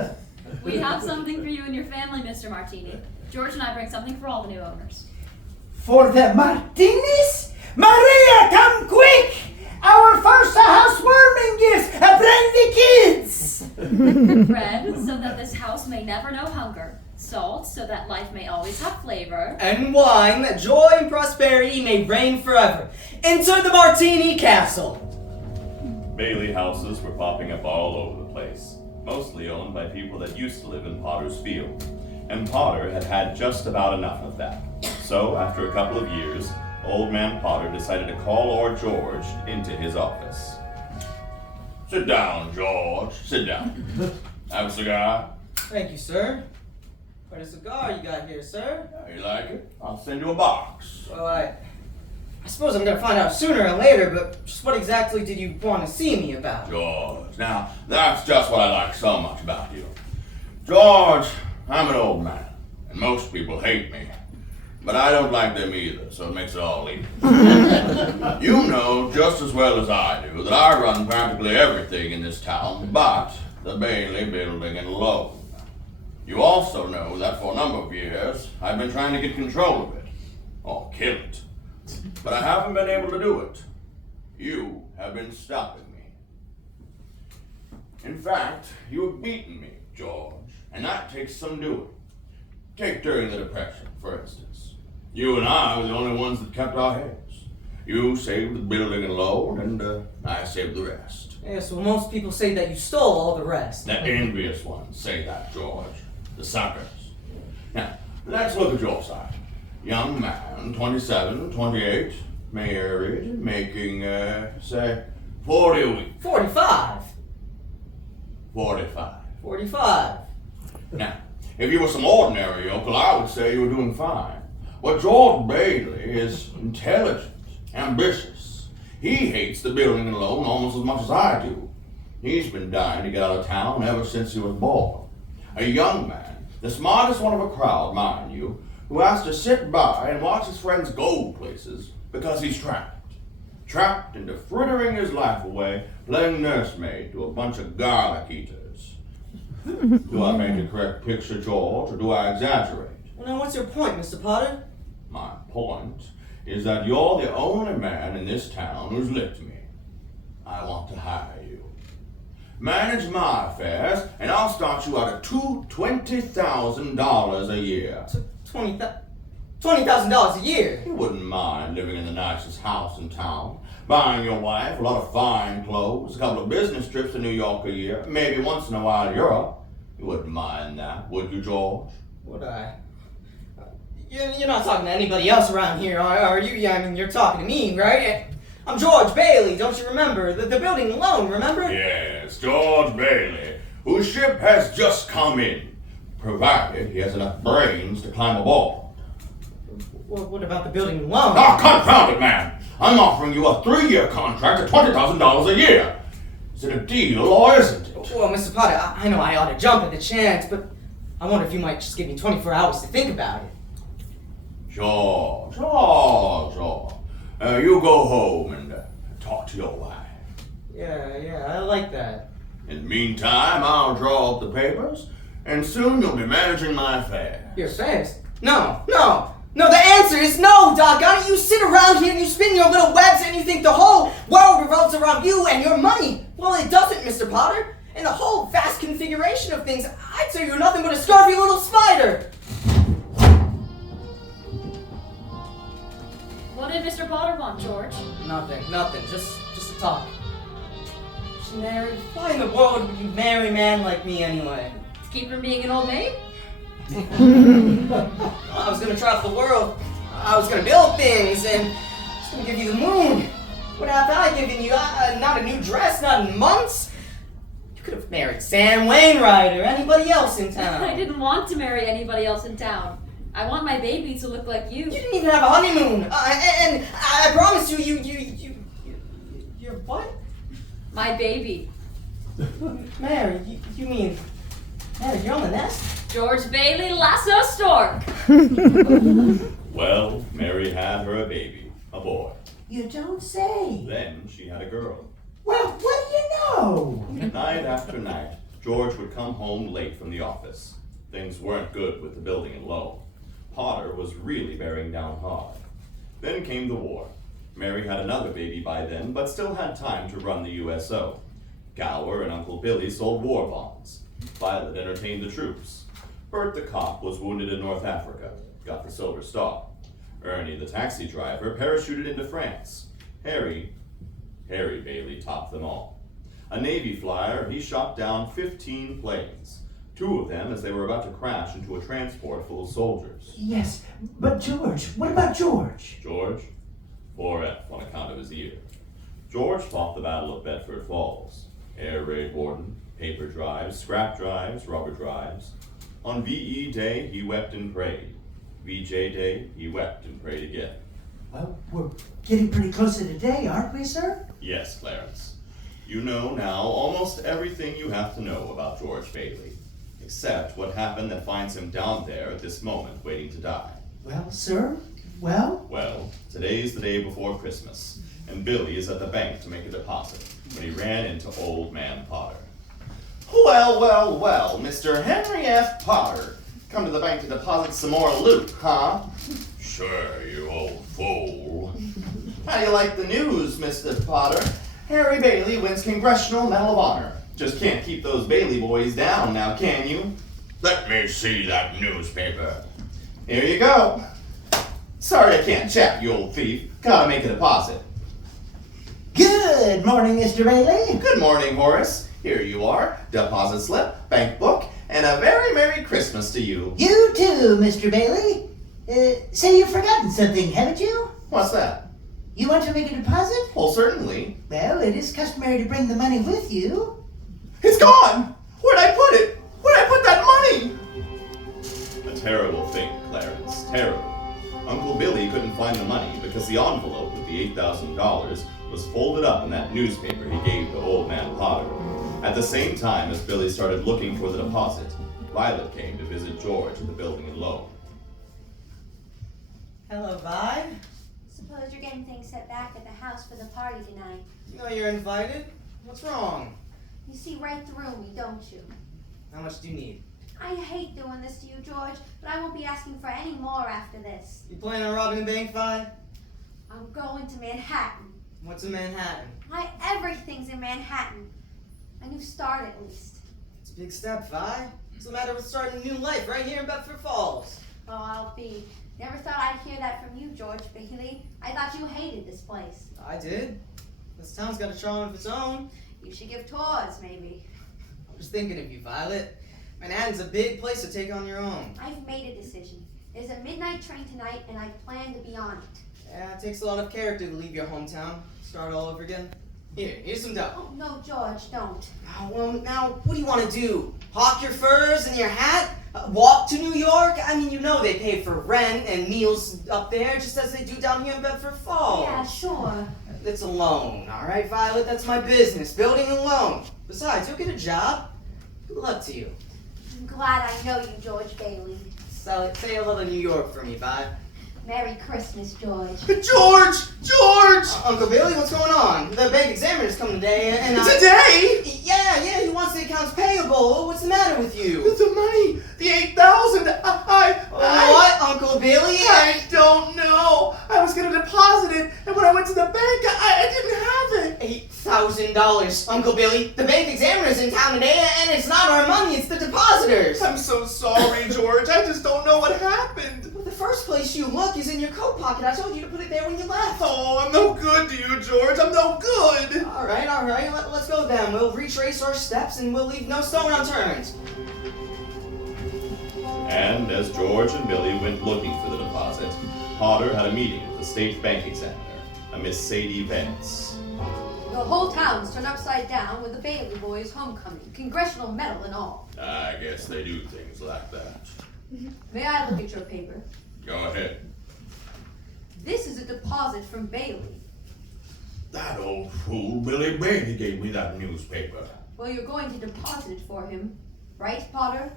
We have something for you and your family, Mr. Martini. George and I bring something for all the new owners. For the Martinis? Maria, come quick! Our first housewarming gifts. Bring the kids. Bread, so that this house may never know hunger. Salt, so that life may always have flavor. And wine, that joy and prosperity may reign forever. Enter the Martini Castle. Bailey houses were popping up all over the place, mostly owned by people that used to live in Potter's Field. And Potter had had just about enough of that. So, after a couple of years, Old Man Potter decided to call Lord George into his office. Sit down, George. Sit down. Have a cigar? Thank you, sir. What a cigar you got here, sir? You like it? I'll send you a box. Well, I suppose I'm gonna find out sooner or later, but just what exactly did you want to see me about? George, now, that's just what I like so much about you. George, I'm an old man, and most people hate me. But I don't like them either, so it makes it all even. You know just as well as I do that I run practically everything in this town but the Bailey Building and Loan. You also know that for a number of years I've been trying to get control of it, or kill it. But I haven't been able to do it. You have been stopping me. In fact, you have beaten me, George, and that takes some doing. Take during the Depression, for instance. You and I were the only ones that kept our heads. You saved the building and loan, and I saved the rest. Yes, well, most people say that you stole all the rest. The envious ones say that, George. The suckers. Now, let's look at your side. Young man, 27, 28, married, making, say, 40 a week. 45. 45. 45. Now, if you were some ordinary yokel, I would say you were doing fine. But George Bailey is intelligent, ambitious. He hates the building and loan almost as much as I do. He's been dying to get out of town ever since he was born. A young man, the smartest one of a crowd, mind you, who has to sit by and watch his friends go places because he's trapped. Trapped into frittering his life away, playing nursemaid to a bunch of garlic eaters. Do I paint a correct picture, George, or do I exaggerate? Well, now what's your point, Mr. Potter? My point is that you're the only man in this town who's licked me. I want to hire you. Manage my affairs, and I'll start you out at $20,000 a year. $20,000 a year? You wouldn't mind living in the nicest house in town, buying your wife a lot of fine clothes, a couple of business trips to New York a year, maybe once in a while Europe. You wouldn't mind that, would you, George? Would I? You're not talking to anybody else around here, are you? I mean, you're talking to me, right? I'm George Bailey, don't you remember? The building loan, remember? Yes, George Bailey, whose ship has just come in, provided he has enough brains to climb aboard. What about the building loan? Ah, confound it, man! I'm offering you a 3-year contract at $20,000 a year. Is it a deal or isn't it? Well, Mr. Potter, I know I ought to jump at the chance, but I wonder if you might just give me 24 hours to think about it. Sure. You go home and talk to your wife. Yeah, I like that. In the meantime, I'll draw up the papers, and soon you'll be managing my affairs. Your affairs? No, the answer is no, doggone it. You sit around here and you spin your little webs and you think the whole world revolves around you and your money. Well, it doesn't, Mr. Potter. In the whole vast configuration of things, I'd say you're nothing but a scurvy little spider. What did Mr. Potter want, George? Nothing. Just a talk. She married? Why in the world would you marry a man like me anyway? To keep from being an old maid? I was gonna travel the world. I was gonna build things, and I was gonna give you the moon. What have I given you? Not a new dress, not in months. You could have married Sam Wainwright or anybody else in town. I didn't want to marry anybody else in town. I want my baby to look like you. You didn't even have a honeymoon. And I promise you're what? My baby. Mary, you mean, Mary, you're on the nest? George Bailey Lasso Stork. Well, Mary had her a baby, a boy. You don't say. Then she had a girl. Well, what do you know? Night after night, George would come home late from the office. Things weren't good with the building and loan. Potter was really bearing down hard. Then came the war. Mary had another baby by then, but still had time to run the USO. Gower and Uncle Billy sold war bonds. Violet entertained the troops. Bert the cop was wounded in North Africa, got the Silver Star. Ernie the taxi driver parachuted into France. Harry Bailey topped them all. A Navy flyer, he shot down 15 planes. 2 of them as they were about to crash into a transport full of soldiers. Yes, but George, what about George? George? 4F on account of his ear. George fought the Battle of Bedford Falls. Air raid warden, paper drives, scrap drives, rubber drives. On VE Day, he wept and prayed. VJ Day, he wept and prayed again. Well, we're getting pretty close to today, aren't we, sir? Yes, Clarence. You know now almost everything you have to know about George Bailey, except what happened that finds him down there at this moment waiting to die. Well, sir, well? Well, today's the day before Christmas, and Billy is at the bank to make a deposit when he ran into Old Man Potter. Well, Mr. Henry F. Potter. Come to the bank to deposit some more loot, huh? Sure, you old fool. How do you like the news, Mr. Potter? Harry Bailey wins Congressional Medal of Honor. Just can't keep those Bailey boys down now, can you? Let me see that newspaper. Here you go. Sorry I can't chat, you old thief. Gotta make a deposit. Good morning, Mr. Bailey. Good morning, Horace. Here you are. Deposit slip, bank book, and a very Merry Christmas to you. You too, Mr. Bailey. Say you've forgotten something, haven't you? What's that? You want to make a deposit? Well, certainly. Well, it is customary to bring the money with you. It's gone! Where'd I put it? Where'd I put that money? A terrible thing, Clarence. Terrible. Uncle Billy couldn't find the money because the envelope with the $8,000 was folded up in that newspaper he gave to Old Man Potter. At the same time as Billy started looking for the deposit, Violet came to visit George at the building alone. Hello, Vi. Suppose you're getting things set back at the house for the party tonight. You know you're invited. What's wrong? You see right through me, don't you? How much do you need? I hate doing this to you, George, but I won't be asking for any more after this. You planning on robbing the bank, Vi? I'm going to Manhattan. What's in Manhattan? Why, everything's in Manhattan. A new start, at least. It's a big step, Vi. What's the matter with starting a new life right here in Bedford Falls? Oh, I'll be. Never thought I'd hear that from you, George Bailey. I thought you hated this place. I did. This town's got a charm of its own. You should give tours, maybe. I was thinking of you, Violet. Manhattan's a big place to take on your own. I've made a decision. There's a midnight train tonight, and I plan to be on it. Yeah, it takes a lot of character to leave your hometown. Start all over again. Here's some dough. Oh, no, George, don't. Oh, well, now, what do you want to do? Hawk your furs and your hat? Walk to New York? I mean, you know they pay for rent and meals up there, just as they do down here in Bedford Falls. Yeah, sure. It's a loan, all right, Violet? That's my business, building a loan. Besides, you'll get a job. Good luck to you. I'm glad I know you, George Bailey. So, say hello to New York for me, Vi. Merry Christmas, George. George! Uncle Billy, what's going on? The bank examiner's coming today, and Today? Yeah, he wants the accounts payable. What's the matter with you? The money! The 8,000! What, Uncle Billy? I don't know. I was gonna deposit it, and when I went to the bank, I didn't have it. $8,000, Uncle Billy. The bank examiner's in town today, and it's not our money, it's the depositors. I'm so sorry, George. I just don't know what happened. Well, the first place you look is in your coat pocket. I told you to put it there when you left. Oh, I'm no good to you, George. I'm no good. All right. Let's go then. We'll retrace our steps, and we'll leave no stone unturned. And as George and Billy went looking for the deposit, Potter had a meeting with the state bank examiner, a Miss Sadie Vance. The whole town's turned upside down with the Bailey boys' homecoming, congressional medal and all. I guess they do things like that. May I look at your paper? Go ahead. This is a deposit from Bailey. That old fool Billy Bailey gave me that newspaper. Well, you're going to deposit it for him, right, Potter?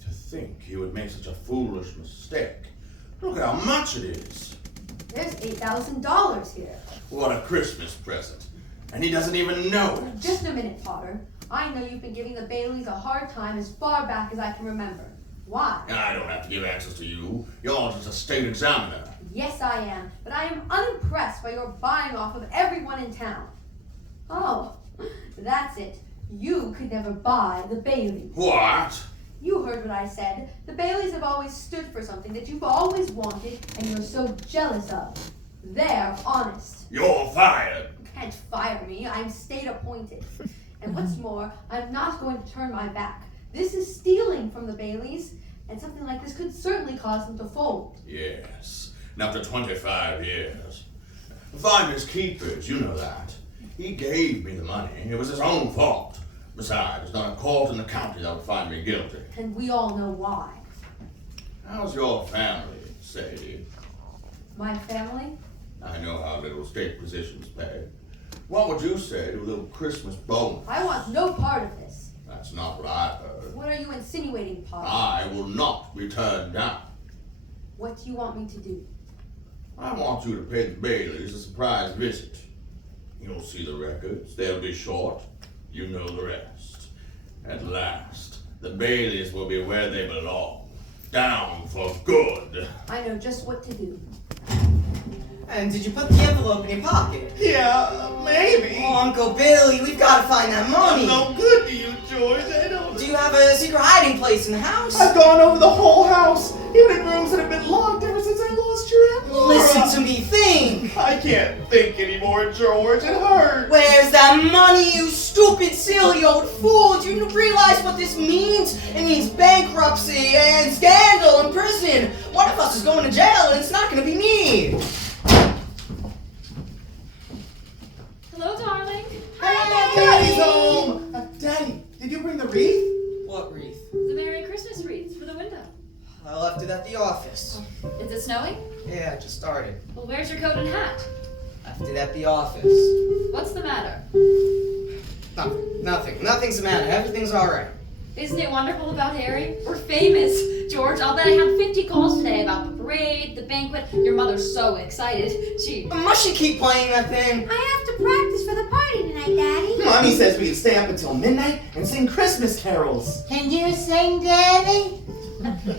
To think he would make such a foolish mistake. Look how much it is. There's $8,000 here. What a Christmas present. And he doesn't even know it. Just a minute, Potter. I know you've been giving the Baileys a hard time as far back as I can remember. Why? I don't have to give answers to you. You're just a state examiner. Yes, I am, but I am unimpressed by your buying off of everyone in town. Oh, that's it. You could never buy the Baileys. What? You heard what I said. The Baileys have always stood for something that you've always wanted and you're so jealous of. They're honest. You're fired. You can't fire me. I'm state appointed. And what's more, I'm not going to turn my back. This is stealing from the Baileys, and something like this could certainly cause them to fold. Yes. And after 25 years. Finders keepers, you know that. He gave me the money. It was his own fault. Besides, there's not a court in the county that would find me guilty. And we all know why. How's your family, Sadie? My family? I know how little state positions pay. What would you say to a little Christmas bonus? I want no part of this. That's not what I heard. What are you insinuating, Pa? I will not be turned down. What do you want me to do? I want you to pay the Baileys a surprise visit. You'll see the records. They'll be short. You know the rest. At last, the Baileys will be where they belong. Down for good. I know just what to do. And did you put the envelope in your pocket? Yeah, maybe. Oh, Uncle Billy, we've got to find that money. I'm no good to you, George. I don't. Do you have a secret hiding place in the house? I've gone over the whole house, even in rooms that have been locked ever since I lost your Aunt Laura. Listen to me think. I can't think anymore, George. It hurts. Where's that money, you stupid, silly old fool? Do you realize what this means? It means bankruptcy and scandal and prison. One of us is going to jail, and it's not going to be me. Hello, darling. Daddy's home! Daddy, did you bring the wreath? What wreath? The Merry Christmas wreath for the window. I left it at the office. Is it snowing? Yeah, it just started. Well, where's your coat and hat? Left it at the office. What's the matter? Nothing. Nothing's the matter. Everything's alright. Isn't it wonderful about Harry? We're famous. George, I'll bet I had 50 calls today about the parade, the banquet. Your mother's so excited. Must she keep playing that thing? I have to practice for the party tonight, Daddy. Mommy says we can stay up until midnight and sing Christmas carols. Can you sing, Daddy?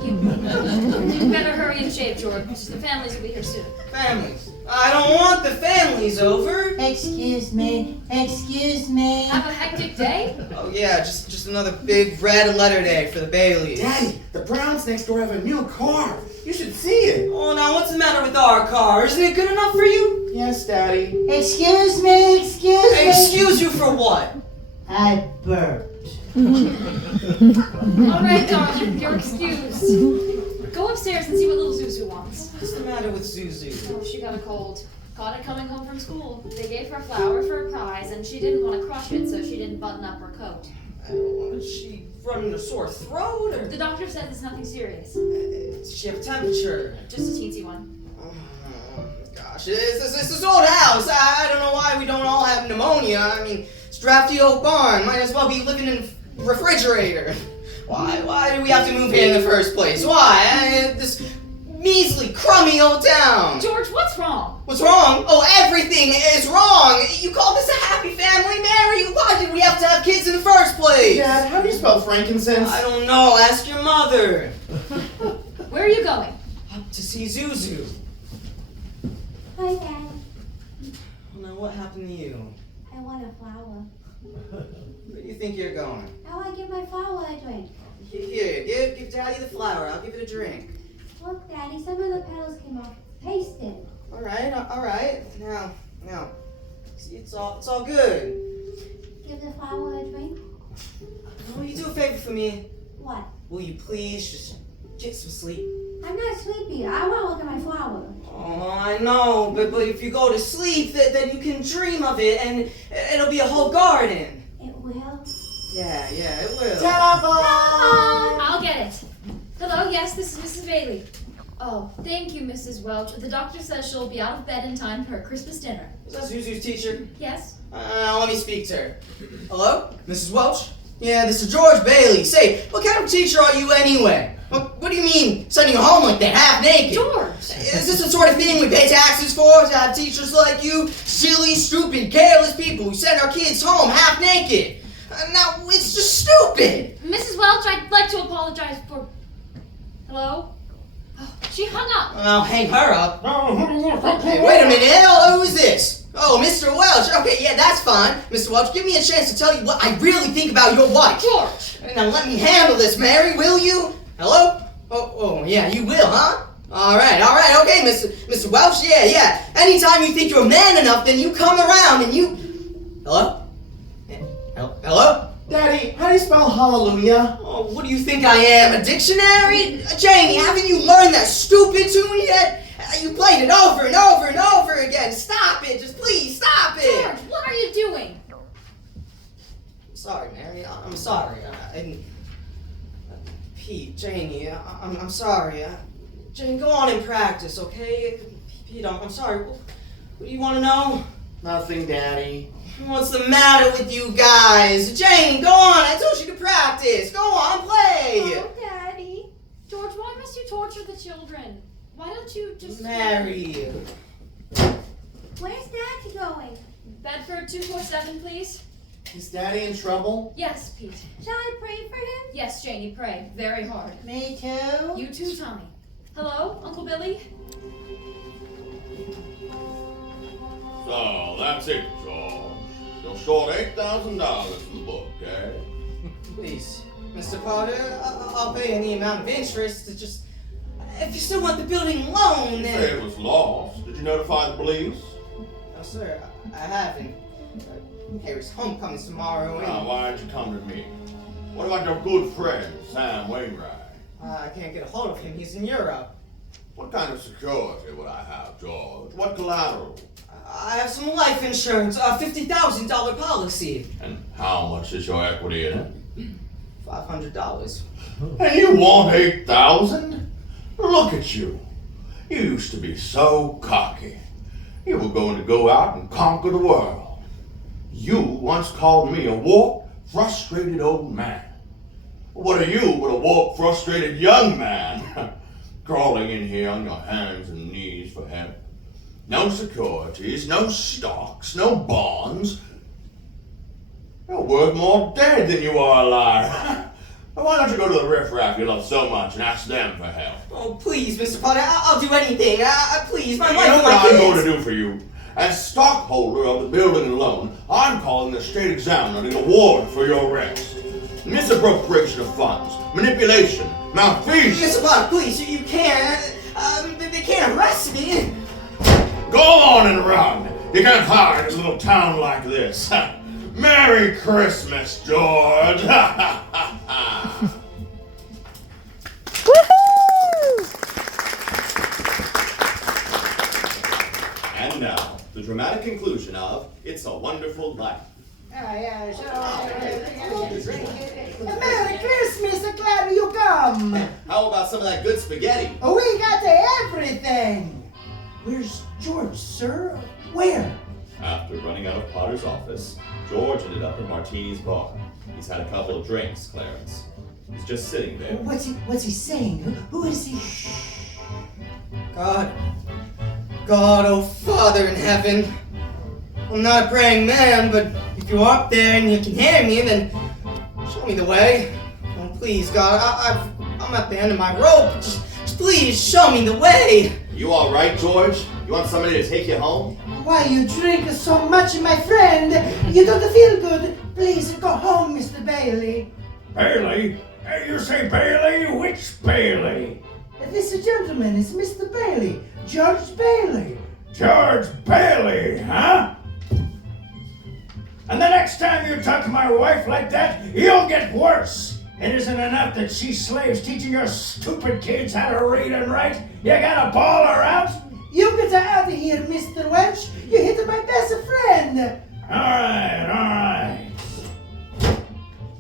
You better hurry and shave, George. The families will be here soon. Families. I don't want the families over. Excuse me. Excuse me. Have a hectic day? Oh yeah, just another big red letter day for the Baileys. Daddy, the Browns next door have a new car. You should see it. Oh, now what's the matter with our car? Isn't it good enough for you? Yes, Daddy. Excuse me. Excuse me. Excuse you for what? I burped. All right, darling, you're excused. Go upstairs and see what little Zuzu wants. What's the matter with Zuzu? Oh, she got a cold. Caught it coming home from school. They gave her a flower for a prize, and she didn't want to crush it, so she didn't button up her coat. Is she running a sore throat or? The doctor said it's nothing serious. Does she have a temperature? Just a teensy one. Oh, gosh, it's this old house. I don't know why we don't all have pneumonia. I mean, it's drafty old barn. Might as well be living in a refrigerator. Why do we have to move here in the first place? Why? This measly, crummy old town. George, what's wrong? What's wrong? Oh, everything is wrong. You call this a happy family, Mary? Why did we have to have kids in the first place? Dad, how do you spell frankincense? I don't know. Ask your mother. Where are you going? Up to see Zuzu. Hi, Dad. Well, now what happened to you? I want a flower. Where do you think you're going? How I give my flower a drink? Here, give Daddy the flower. I'll give it a drink. Look, Daddy, some of the petals came off. Taste it. All right. Now, see, it's all good. Give the flower a drink? Will you do a favor for me? What? Will you please just get some sleep? I'm not sleepy. I want to look at my flower. Oh, I know, but if you go to sleep, then you can dream of it, and it'll be a whole garden. It will. Yeah, it will. I'll get it. Hello, yes, this is Mrs. Bailey. Oh, thank you, Mrs. Welch. The doctor says she'll be out of bed in time for her Christmas dinner. Is that Zuzu's teacher? Yes? Let me speak to her. Hello, Mrs. Welch? Yeah, this is George Bailey. Say, what kind of teacher are you anyway? What do you mean, sending you home like that, half naked? George! Is this the sort of thing we pay taxes for, to have teachers like you? Silly, stupid, careless people who send our kids home half naked. Now, it's just stupid. Mrs. Welch, I'd like to apologize for... Hello? Oh, she hung up. I'll hang her up. Hey, wait a minute. Who is this? Oh, Mr. Welch. Okay, yeah, that's fine. Mr. Welch, give me a chance to tell you what I really think about your wife. George! Now let me handle this, Mary, will you? Hello? Oh, yeah, you will, huh? All right, okay, Mr. Welch, yeah. Anytime you think you're man enough, then you come around and you... Hello? Hello? Daddy, how do you spell hallelujah? Oh, what do you think I am, a dictionary? Jamie, haven't you learned that stupid tune yet? You played it over and over and over again. Stop it, just please stop it. George, what are you doing? I'm sorry, Mary, I'm sorry. Pete, Janie, I'm sorry. Jane, go on and practice, okay? Pete, I'm sorry. What do you want to know? Nothing, Daddy. What's the matter with you guys? Jane, go on. I told you to practice. Go on, play. Oh, Daddy. George, why must you torture the children? Why don't you just... Mary. Where's Daddy going? Bedford 247, please. Is Daddy in trouble? Yes, Pete. Shall I pray for him? Yes, Janie, pray. Very hard. Me too. You too, Tommy. Hello, Uncle Billy? So, that's it, George. You're short $8,000 for the book, eh? Please, Mr. Potter, I'll pay any amount of interest. It's just, if you still want the building loan, You then... say it was lost. Did you notify the police? No, sir, I haven't. Harry's homecoming's tomorrow, and Now, why'd you come to me? What about your good friend, Sam Wainwright? I can't get a hold of him. He's in Europe. What kind of security would I have, George? What collateral? I have some life insurance, a $50,000 policy. And how much is your equity in it? $500. And you want $8,000? Look at you. You used to be so cocky. You were going to go out and conquer the world. You once called me a warped, frustrated old man. What are you but a warped, frustrated young man? Crawling in here on your hands and knees for help. No securities, no stocks, no bonds. You're worth more dead than you are alive. Why don't you go to the riffraff you love so much and ask them for help? Oh, please, Mr. Potter, I'll do anything. Please, my You wife know and what my I'm kids. going to do for you? As stockholder of the building and loan, I'm calling the state examiner to award for your arrest. Misappropriation of funds, manipulation, malfeasance. Mr. Potter, please, you can't. They can't arrest me. Go on and run. You can't hide in a little town like this. Merry Christmas, George. And now, the dramatic conclusion of It's a Wonderful Life. Merry Christmas, I'm glad you come. How about some of that good spaghetti? We got everything. Where's George, sir? Where? After running out of Potter's office, George ended up at Martini's bar. He's had a couple of drinks, Clarence. He's just sitting there. What's he saying? Who is he? God, oh Father in heaven. I'm not a praying man, but if you're up there and you can hear me, then show me the way. Oh, please, God, I'm at the end of my rope. Just please show me the way. You all right, George? You want somebody to take you home? Why you drink so much, my friend? You don't feel good. Please go home, Mr. Bailey. Bailey? Hey, you say Bailey? Which Bailey? This gentleman is Mr. Bailey, George Bailey. George Bailey, huh? And the next time you talk to my wife like that, you'll get worse. It isn't enough that she's slaves teaching your stupid kids how to read and write. You gotta bawl her out? You get out of here, Mr. Welch. You hit my best friend. All right.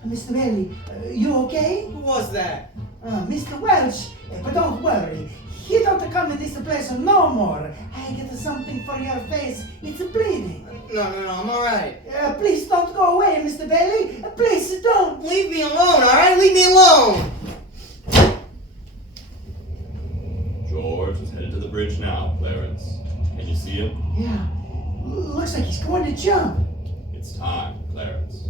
Mr. Bailey, you okay? Who was that? Mr. Welch, but don't worry. He don't come in this place no more. I get something for your face. It's bleeding. No, I'm alright. Please don't go away, Mr. Bailey. Please don't. Leave me alone, alright? Leave me alone. George is headed to the bridge now, Clarence. Can you see him? Yeah. Looks like he's going to jump. It's time, Clarence.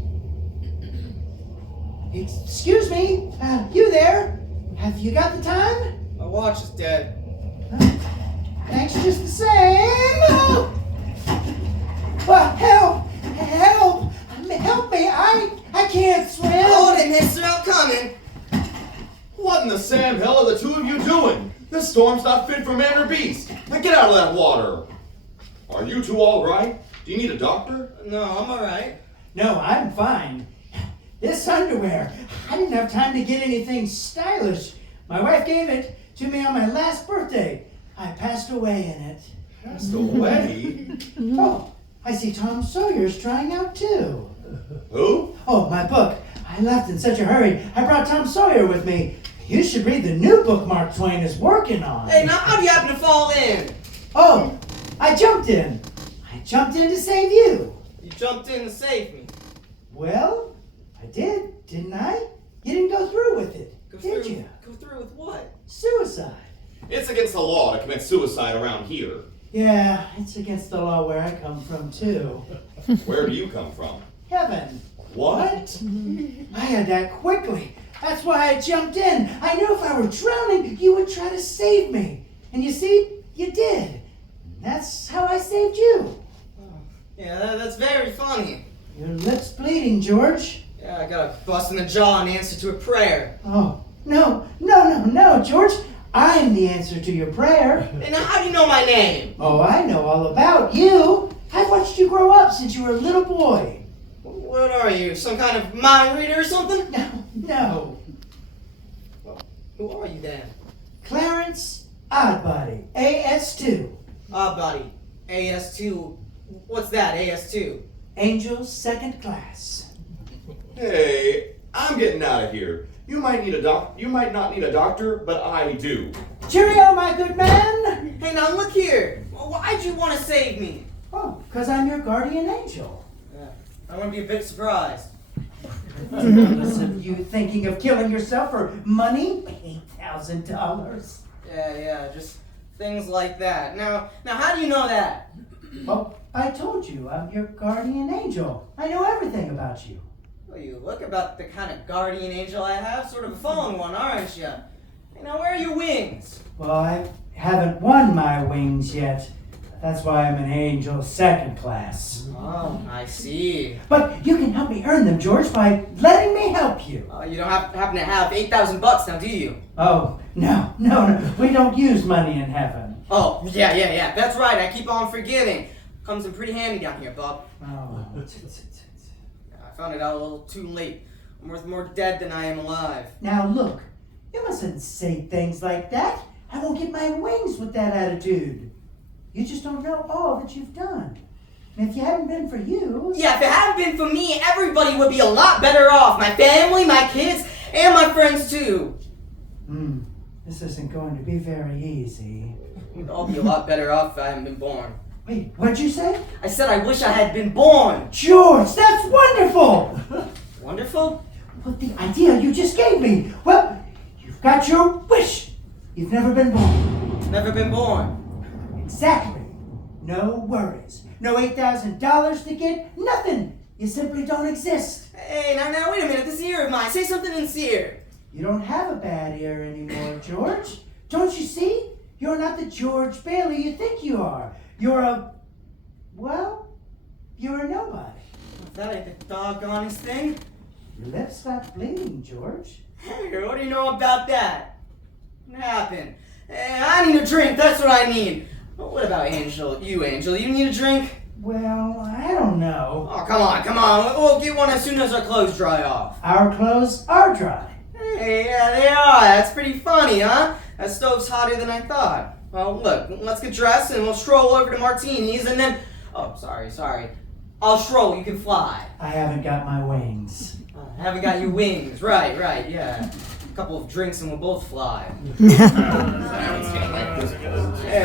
Excuse me. You there? Have you got the time? My watch is dead. Thanks just the same. Well, help me. I can't swim. Hold it, mister, I'm coming. What in the Sam hell are the two of you doing? This storm's not fit for man or beast. Now get out of that water. Are you two all right? Do you need a doctor? No, I'm alright. No, I'm fine. This underwear, I didn't have time to get anything stylish. My wife gave it to me on my last birthday. I passed away in it. Passed away? Oh, I see Tom Sawyer's trying out too. Who? Oh, my book. I left in such a hurry. I brought Tom Sawyer with me. You should read the new book Mark Twain is working on. Hey, now how do you happen to fall in? Oh, I jumped in. jumped in to save you. You jumped in to save me. Well, I did, didn't I? You didn't go through with it, did you? Go through with what? Suicide. It's against the law to commit suicide around here. Yeah, it's against the law where I come from, too. Where do you come from? Heaven. What? I had that quickly. That's why I jumped in. I knew if I were drowning, you would try to save me. And you see, you did. That's how I saved you. Yeah, that's very funny. Your lips bleeding, George. Yeah, I got a bust in the jaw in answer to a prayer. Oh, no, George. I'm the answer to your prayer. And how do you know my name? Oh, I know all about you. I've watched you grow up since you were a little boy. What are you, some kind of mind reader or something? No. Who are you then? Clarence Oddbody, AS2. Oddbody, AS2. What's that, AS2? Angels Second Class. Hey, I'm getting out of here. You might not need a doctor, but I do. Cheerio, my good man. Hey, now look here. Why'd you want to save me? Oh, because I'm your guardian angel. Yeah, I want to be a bit surprised. Regardless of you thinking of killing yourself for money, $8,000. Yeah, just things like that. Now, how do you know that? Oh, I told you, I'm your guardian angel. I know everything about you. Well, you look about the kind of guardian angel I have, sort of a fallen one, aren't you? Hey, now where are your wings? Well, I haven't won my wings yet. That's why I'm an angel second class. Oh, I see. But you can help me earn them, George, by letting me help you. You don't happen to have $8,000 now, do you? Oh, no. We don't use money in heaven. Oh, yeah. That's right. I keep on forgetting. Comes in pretty handy down here, Bob. Oh. I found it out a little too late. I'm worth more dead than I am alive. Now look, you mustn't say things like that. I won't get my wings with that attitude. You just don't know all that you've done. And if you hadn't been for you... Yeah, if it hadn't been for me, everybody would be a lot better off. My family, my kids, and my friends too. This isn't going to be very easy. We'd all be a lot better off if I hadn't been born. Wait, what'd you say? I said I wish I had been born. George, that's wonderful! Wonderful? But the idea you just gave me, well, you've got your wish. You've never been born. Never been born. Exactly. No worries. No $8,000 to get, nothing. You simply don't exist. Hey, now wait a minute. This ear of mine. Say something sincere. You don't have a bad ear anymore, George. Don't you see? You're not the George Bailey you think you are. You're a nobody. That ain't the doggonest thing. Your lips stopped bleeding, George. Hey, what do you know about that? What happened? Hey, I need a drink. That's what I need. What about Angel? You need a drink? Well, I don't know. Oh, come on. We'll get one as soon as our clothes dry off. Our clothes are dry. Hey, yeah, they are. That's pretty funny, huh? That stove's hotter than I thought. Well, look, let's get dressed and we'll stroll over to Martini's and then... Oh, sorry. I'll stroll, you can fly. I haven't got my wings. I haven't got your wings. Right, yeah. A couple of drinks and we'll both fly. Hey,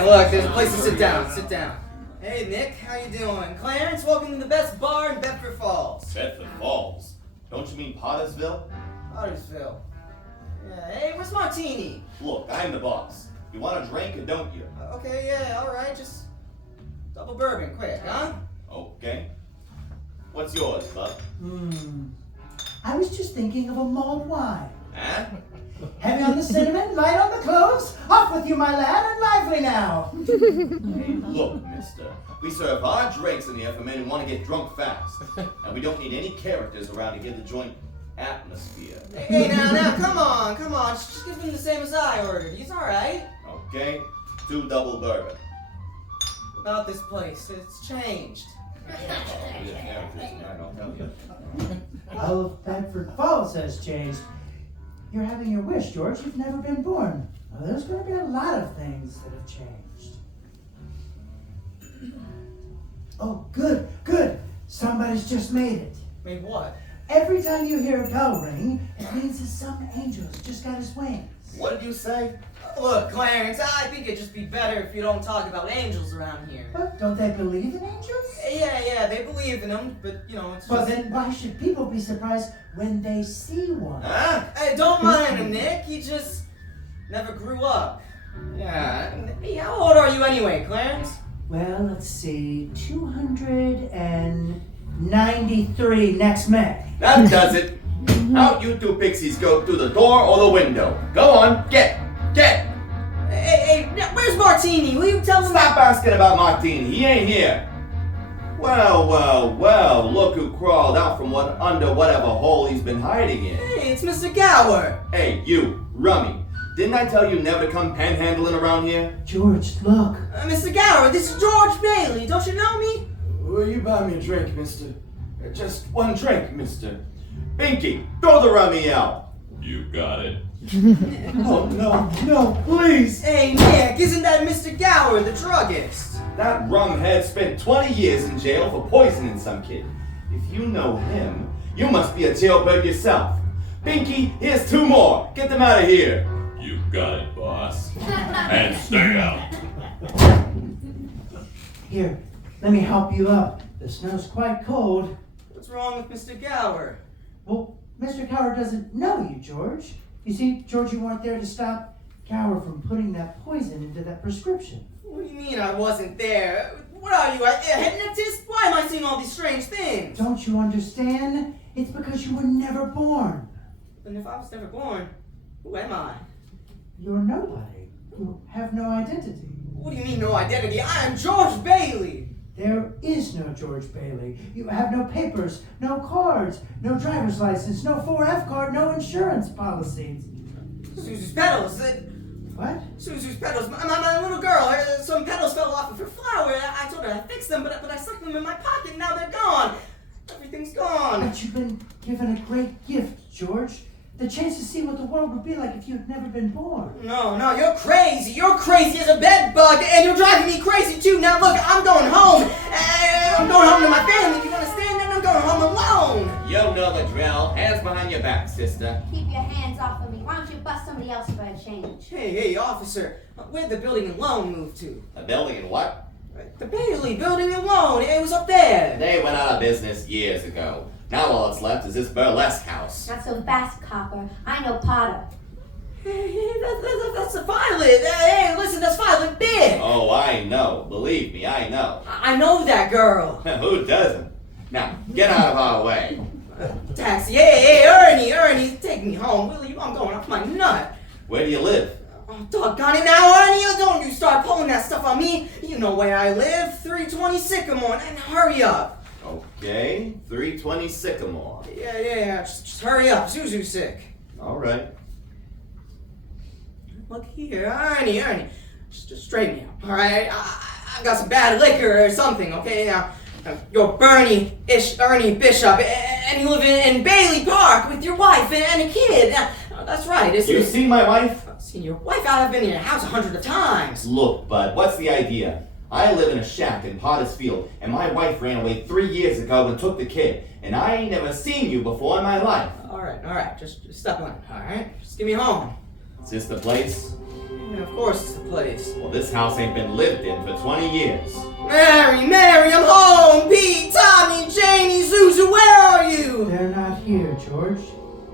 look, there's a place to sit down. Sit down. Hey, Nick, how you doing? Clarence, welcome to the best bar in Bedford Falls. Bedford Falls? Don't you mean Pottersville? Pottersville. Yeah, hey, where's Martini? Look, I'm the boss. You want a drink or don't you? Okay, yeah, alright, just double bourbon, quick, huh? Okay. What's yours, bub? I was just thinking of a mulled wine. Huh? Heavy on the cinnamon, light on the cloves. Off with you, my lad, and lively now. Hey, look, mister. We serve hard drinks in here for men who want to get drunk fast. And we don't need any characters around to give the joint atmosphere. Hey, now, come on. Just give him the same as I ordered. He's alright. Okay? 2 double bourbon. About this place, it's changed. I'll tell you. All of Bedford Falls has changed. You're having your wish, George. You've never been born. Well, there's going to be a lot of things that have changed. Oh, good. Somebody's just made it. Made what? Every time you hear a bell ring, it means that some angel's just got his wings. What did you say? Look, Clarence, I think it'd just be better if you don't talk about angels around here. What? Don't they believe in angels? Yeah, they believe in them, but it's Well, just... then why should people be surprised when they see one? Huh? Hey, don't mind him, Nick. He just never grew up. Yeah. Hey, how old are you anyway, Clarence? Well, let's see. 293 next May. That does it. Out you two pixies go through the door or the window. Go on, get. Hey, where's Martini? Will you tell him Stop asking about Martini. He ain't here. Well, look who crawled out from under whatever hole he's been hiding in. Hey, it's Mr. Gower. Hey, you, Rummy. Didn't I tell you never to come panhandling around here? George, look. Mr. Gower, this is George Bailey. Don't you know me? Will you buy me a drink, mister? Just one drink, mister. Binky, throw the rummy out. You got it. Oh, no, please. Hey, Nick, isn't that Mr. Gower, the druggist? That rumhead spent 20 years in jail for poisoning some kid. If you know him, you must be a jailbird yourself. Binky, here's 2 more. Get them out of here. You got it, boss. And stay out. Here, let me help you up. The snow's quite cold. What's wrong with Mr. Gower? Well, Mr. Gower doesn't know you, George. You see, George, you weren't there to stop Gower from putting that poison into that prescription. What do you mean I wasn't there? What are you, a hypnotist? Why am I seeing all these strange things? Don't you understand? It's because you were never born. And if I was never born, who am I? You're nobody. You have no identity. What do you mean, no identity? I am George Bailey! There is no George Bailey. You have no papers, no cards, no driver's license, no 4F card, no insurance policies. Susie's petals. What? Susie's petals. My little girl, some petals fell off of her flower. I told her I fixed them, but I stuck them in my pocket and now they're gone. Everything's gone. But you've been given a great gift, George. The chance to see what the world would be like if you had never been born. No, you're crazy. You're crazy as a bed bug, and you're driving me crazy too. Now look, I'm going home. I'm going home to my family. You understand that? I'm going home alone. You know the drill. Hands behind your back, sister. Keep your hands off of me. Why don't you bust somebody else for a change? Hey, officer. Where'd the building and loan move to? A building and what? The Bailey building and loan. It was up there. They went out of business years ago. Now all that's left is this burlesque house. Not so fast, copper. I know Potter. Hey, that's a Violet. Hey, listen, that's Violet Big. Oh, I know. Believe me, I know. I know that girl. Who doesn't? Now, get out of our way. Taxi. Hey, Ernie, take me home, will you? I'm going off my nut. Where do you live? Oh, doggone it now, Ernie. Don't you start pulling that stuff on me. You know where I live. 320 Sycamore. And hurry up. Okay, 320 Sycamore. Yeah. Just hurry up. Zuzu's sick. All right. Look here, Ernie. Just straighten me out, all right? I got some bad liquor or something, okay? Now you're Ernie Bishop, and you live in Bailey Park with your wife and a kid. Now, that's right, isn't You it? seen my wife? I've seen your wife. I've been in your house 100 of times. Look, bud, what's the idea? I live in a shack in Potter's Field, and my wife ran away 3 years ago and took the kid. And I ain't never seen you before in my life. All right. Just step on it, all right? Just give me home. Is this the place? Yeah, of course it's the place. Well, this house ain't been lived in for 20 years. Mary, I'm home. Pete, Tommy, Janie, Zuzu, where are you? They're not here, George.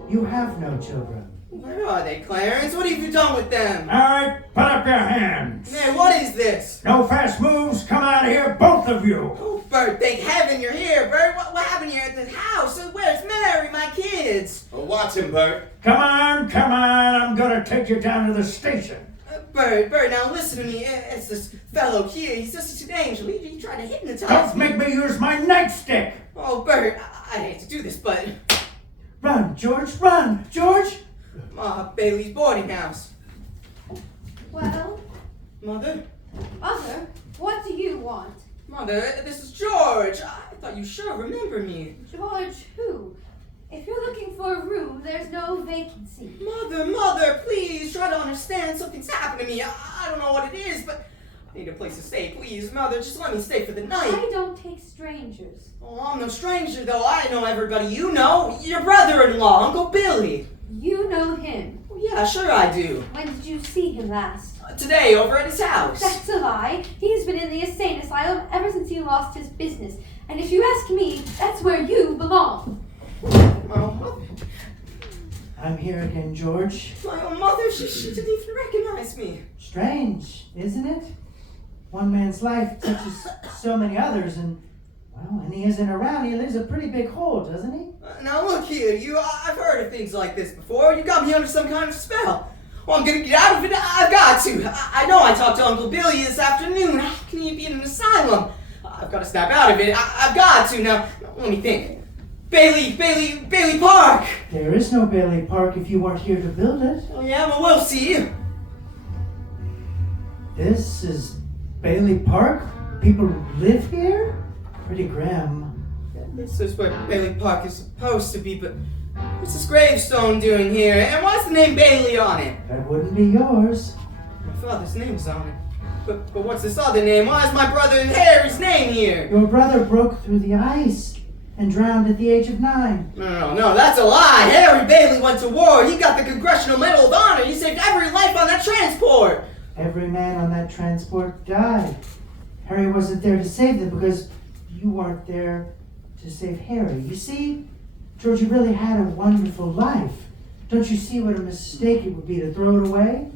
You have no children. Where are they, Clarence? What have you done with them? All right, put up your hands. Man, what is this? No fast moves. Come out of here, both of you. Oh, Bert, thank heaven you're here, Bert. What happened here at the house? Where's Mary, my kids? Well, watch him, Bert. Come on. I'm gonna take you down to the station. Bert, now listen to me. It's this fellow here. He's just an angel. He tried to hypnotize Don't me. make me use my nightstick. Oh, Bert, I hate to do this, but Run, George, run! George! Bailey's boarding house. Well, Mother? Mother, what do you want? Mother, this is George. I thought you sure remember me. George who? If you're looking for a room, there's no vacancy. Mother, please try to understand. Something's happened to me. I don't know what it is, but I need a place to stay. Please, Mother, just let me stay for the night. I don't take strangers. Oh, I'm no stranger, though. I know everybody you know. Your brother-in-law, Uncle Billy. You know him. Yeah, sure I do. When did you see him last? Today, over at his house. That's a lie. He's been in the insane asylum ever since he lost his business. And if you ask me, that's where you belong. My own mother. I'm here again, George. My own mother, she didn't even recognize me. Strange, isn't it? One man's life touches so many others, and, well, when he isn't around, he leaves a pretty big hole, doesn't he? Now look here, I've heard of things like this before. You got me under some kind of spell. Well, I'm gonna get out of it. I've got to. I know I talked to Uncle Billy this afternoon. How can he be in an asylum? I've got to snap out of it. I've got to. Now, let me think. Bailey Park! There is no Bailey Park if you weren't here to build it. Oh, yeah, well, we'll see. This is Bailey Park? People live here? Pretty grim. This is where Bailey Park is supposed to be, but what's this gravestone doing here? And why's the name Bailey on it? That wouldn't be yours. My father's name's on it. But what's this other name? Why is my brother Harry's name here? Your brother broke through the ice and drowned at the age of 9. No, that's a lie. Harry Bailey went to war. He got the Congressional Medal of Honor. He saved every life on that transport. Every man on that transport died. Harry wasn't there to save them because you weren't there to save Harry. You see, George, you really had a wonderful life. Don't you see what a mistake it would be to throw it away?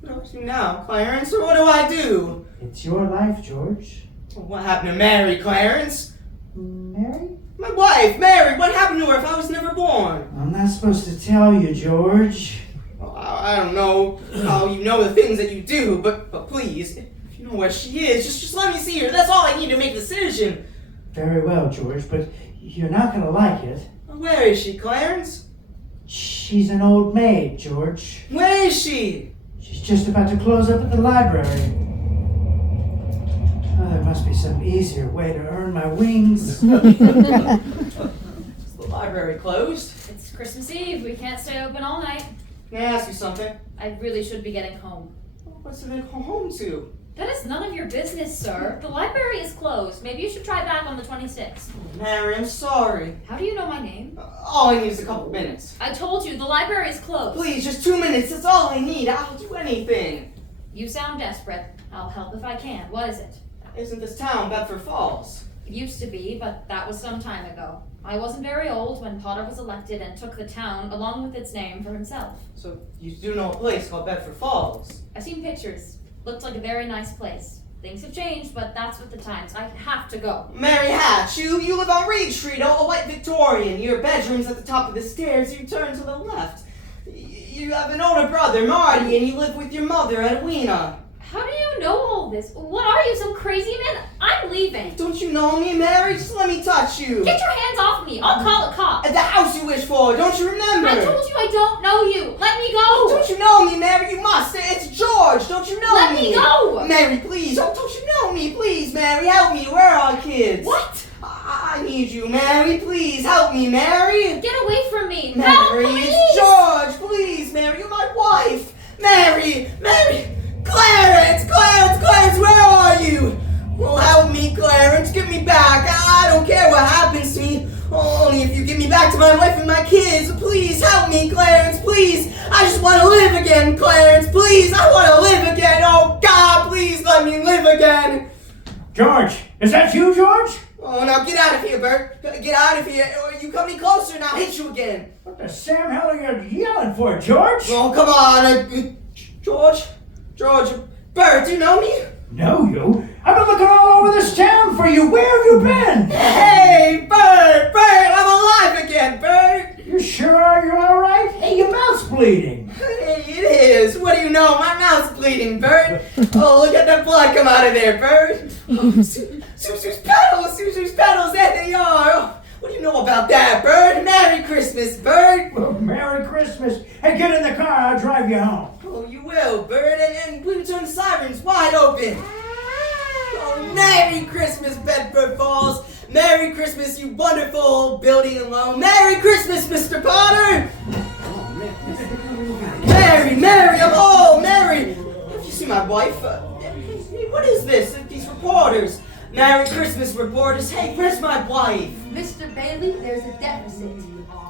What do I do now, Clarence? Or what do I do? It's your life, George. Well, what happened to Mary, Clarence? Mary? My wife, Mary. What happened to her if I was never born? I'm not supposed to tell you, George. Well, I don't know how you know the things that you do, but please, if you know where she is, just let me see her. That's all I need to make a decision. Very well, George, but you're not going to like it. Where is she, Clarence? She's an old maid, George. Where is she? She's just about to close up at the library. Oh, there must be some easier way to earn my wings. Is the library closed? It's Christmas Eve. We can't stay open all night. Can I ask you something? I really should be getting home. What's it go home to? That is none of your business, sir. The library is closed. Maybe you should try back on the 26th. Mary, I'm sorry. How do you know my name? All I need is a couple minutes. I told you, the library is closed. Please, just 2 minutes. That's all I need. I'll do anything. You sound desperate. I'll help if I can. What is it? Isn't this town Bedford Falls? It used to be, but that was some time ago. I wasn't very old when Potter was elected and took the town, along with its name, for himself. So you do know a place called Bedford Falls? I've seen pictures. Looked like a very nice place. Things have changed, but that's with the times. I have to go. Mary Hatch, you live on Reed Street, a white Victorian. Your bedroom's at the top of the stairs. You turn to the left. You have an older brother, Marty, and you live with your mother, Edwina. How do you know all this? What are you, some crazy man? I'm leaving. Don't you know me, Mary? Just let me touch you. Get your hands off me. I'll call a cop. At the house you wish for, don't you remember? I told you I don't know you. Let me go. Don't you know me, Mary? You must. It's George. Don't you know Let me? me go. Mary, please. Don't you know me? Please, Mary, help me. Where are our kids? What? I need you, Mary. Please, help me, Mary. Get away from me. Mary, Help, please. it's George. Please, Mary, you're my wife. Mary. Clarence, where are you? Well, help me, Clarence. Get me back. I don't care what happens to me. Only if you get me back to my wife and my kids. Please, help me, Clarence. Please. I just want to live again, Clarence. Please, I want to live again. Oh, God, please let me live again. George, is that you, George? Oh, now get out of here, Bert. Get out of here, or you come any closer and I'll hit you again. What the Sam hell are you yelling for, George? Oh, come on. George, Bert, do you know me? Know you? I've been looking all over this town for you. Where have you been? Hey, Bert, I'm alive again, Bert. You sure are? You're all right? Hey, your mouth's bleeding. Hey, it is. What do you know? My mouth's bleeding, Bert. Oh, look at that blood come out of there, Bert. Oh, Suzu's petals, there they are. Oh, what do you know about that, Bert? Merry Christmas, Bert. Well, Merry Christmas. Hey, get in the car. I'll drive you home. Oh, you will, Bert, and we turn the sirens wide open. Oh, Merry Christmas, Bedford Falls. Merry Christmas, you wonderful old building alone. Merry Christmas, Mr. Potter. Mary, oh, Mary. Have you seen my wife? What is this? These reporters. Merry Christmas, reporters. Hey, where's my wife? Mr. Bailey, there's a deficit.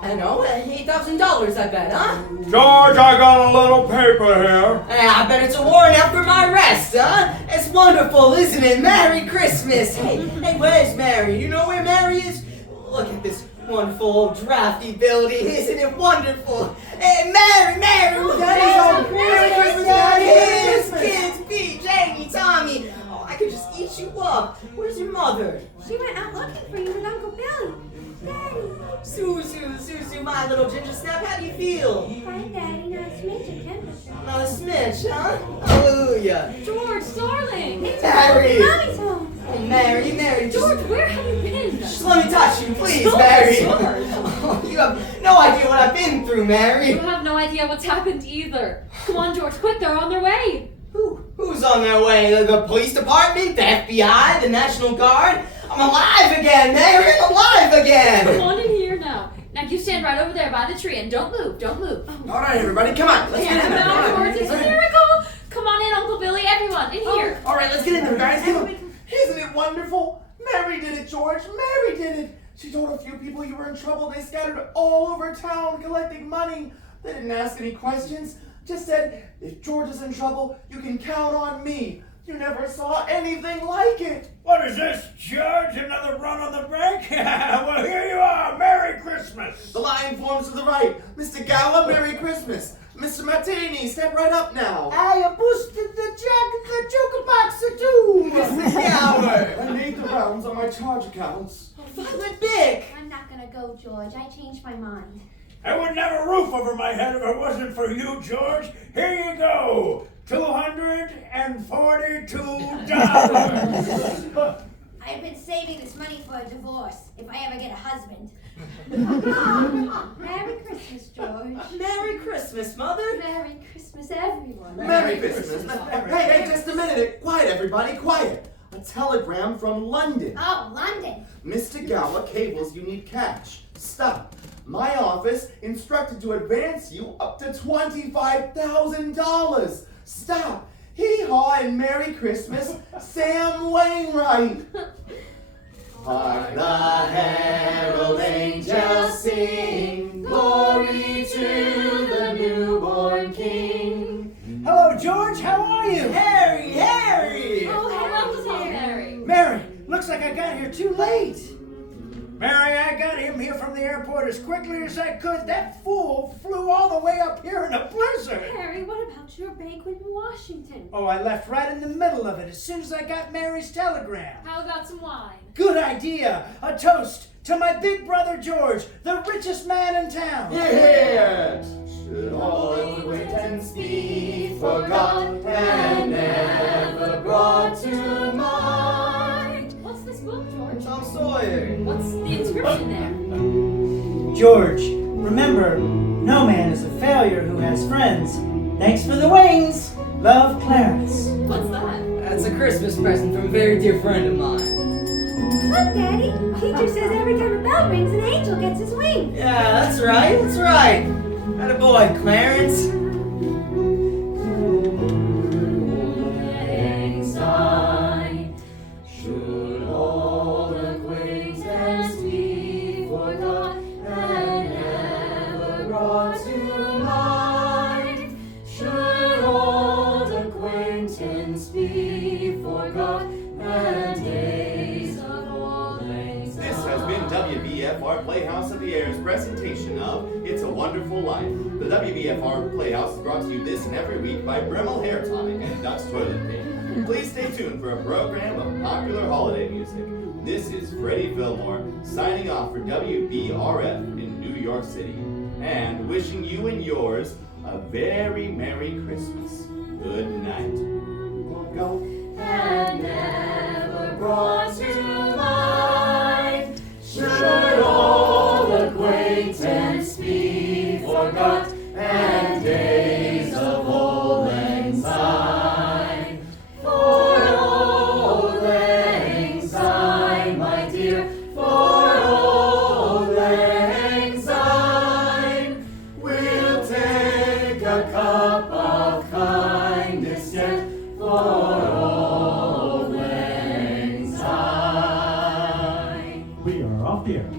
I know, $8,000, I bet, huh? George, I got a little paper here. I bet it's a warrant out for my arrest, huh? It's wonderful, isn't it? Merry Christmas. Hey, where's Mary? You know where Mary is? Look at this wonderful old drafty building. Isn't it wonderful? Hey, Mary! Daddy's home. Merry Christmas, Daddy. Daddy! Kids, Pete, Jamie, Tommy. Oh, I could just eat you up. Where's your mother? She went out looking for you with Uncle Billy. Daddy. Susu, my little ginger snap, how do you feel? Hi, Daddy. Nice to meet you, temperature. Not a smidge, huh? Hallelujah. George, darling! Mary! Mommy's home. Oh, Mary, just... George, where have you been? Just let me touch you, please, George, Mary. George. Oh, you have no idea what I've been through, Mary. You have no idea what's happened either. Come on, George, quick, they're on their way. Who's on their way? The police department, the FBI, the National Guard? I'm alive again, Mary. I'm alive Come again. on in here now. Now you stand right over there by the tree and don't move. All right, everybody, come on. Let's get in there. Now, Come on. George, it's a miracle. Come on in, Uncle Billy, everyone, in here. All right, let's get in there, guys. Come on. Isn't it wonderful? Mary did it, George. Mary did it. She told a few people you were in trouble. They scattered all over town collecting money. They didn't ask any questions. Just said, if George is in trouble, you can count on me. You never saw anything like it. What is this, George? Another run on the bank? Well, here you are. Merry Christmas. The line forms to the right. Mr. Gower, Merry Christmas. Mr. Martini, step right up now. I boosted the jukebox too. Mr. Gower. I made the rounds on my charge accounts. Violet Bick. I'm not gonna go, George. I changed my mind. I wouldn't have a roof over my head if it wasn't for you, George. Here you go. $242. I've been saving this money for a divorce, if I ever get a husband. Merry Christmas, George. Merry Christmas, Mother. Merry Christmas, everyone. Merry Christmas. Hey, just a minute. Quiet, everybody, quiet. A telegram from London. Oh, London. Mr. Gower cables you need cash. Stop. My office instructed to advance you up to $25,000. Stop. Hee-haw and Merry Christmas, Sam Wainwright. Hark the herald angels sing, glory to the newborn King. Hello, George. How are you? Harry. Oh, hello, Mary. Mary, looks like I got here too late. Mary, I got him here from the airport as quickly as I could. That fool flew all the way up here in a blizzard. Harry, what about your banquet in Washington? Oh, I left right in the middle of it as soon as I got Mary's telegram. How about some wine? Good idea. A toast to my big brother George, the richest man in town. Here! Should all acquaintance be forgot and never brought to mind. What's this book, George? Tom Sawyer. What's the inscription there? George, remember, no man is a failure who has friends. Thanks for the wings. Love, Clarence. What's that? That's a Christmas present from a very dear friend of mine. Look, Daddy. Teacher says every time a bell rings, an angel gets his wings. Yeah, that's right. Attaboy, Clarence. Should old acquaintance be forgot and never brought to mind? Should old acquaintance be forgot and days of old lang syne? This has been WBFR Playhouse of the Air's presentation of It's a Wonderful Life. The WBFR Playhouse is brought to you this and every week by Bremel Hair Tonic and Duck's Toilet Paper. Please stay tuned for a program of popular holiday music. This is Freddie Fillmore signing off for WBRF in New York City and wishing you and yours a very Merry Christmas. Good night. Go. And never brought to mind. Should old acquaintance be forgot and days of old lang syne? For old lang syne, my dear, for old lang syne, We'll take a cup of kindness yet for old lang syne. We are off the air.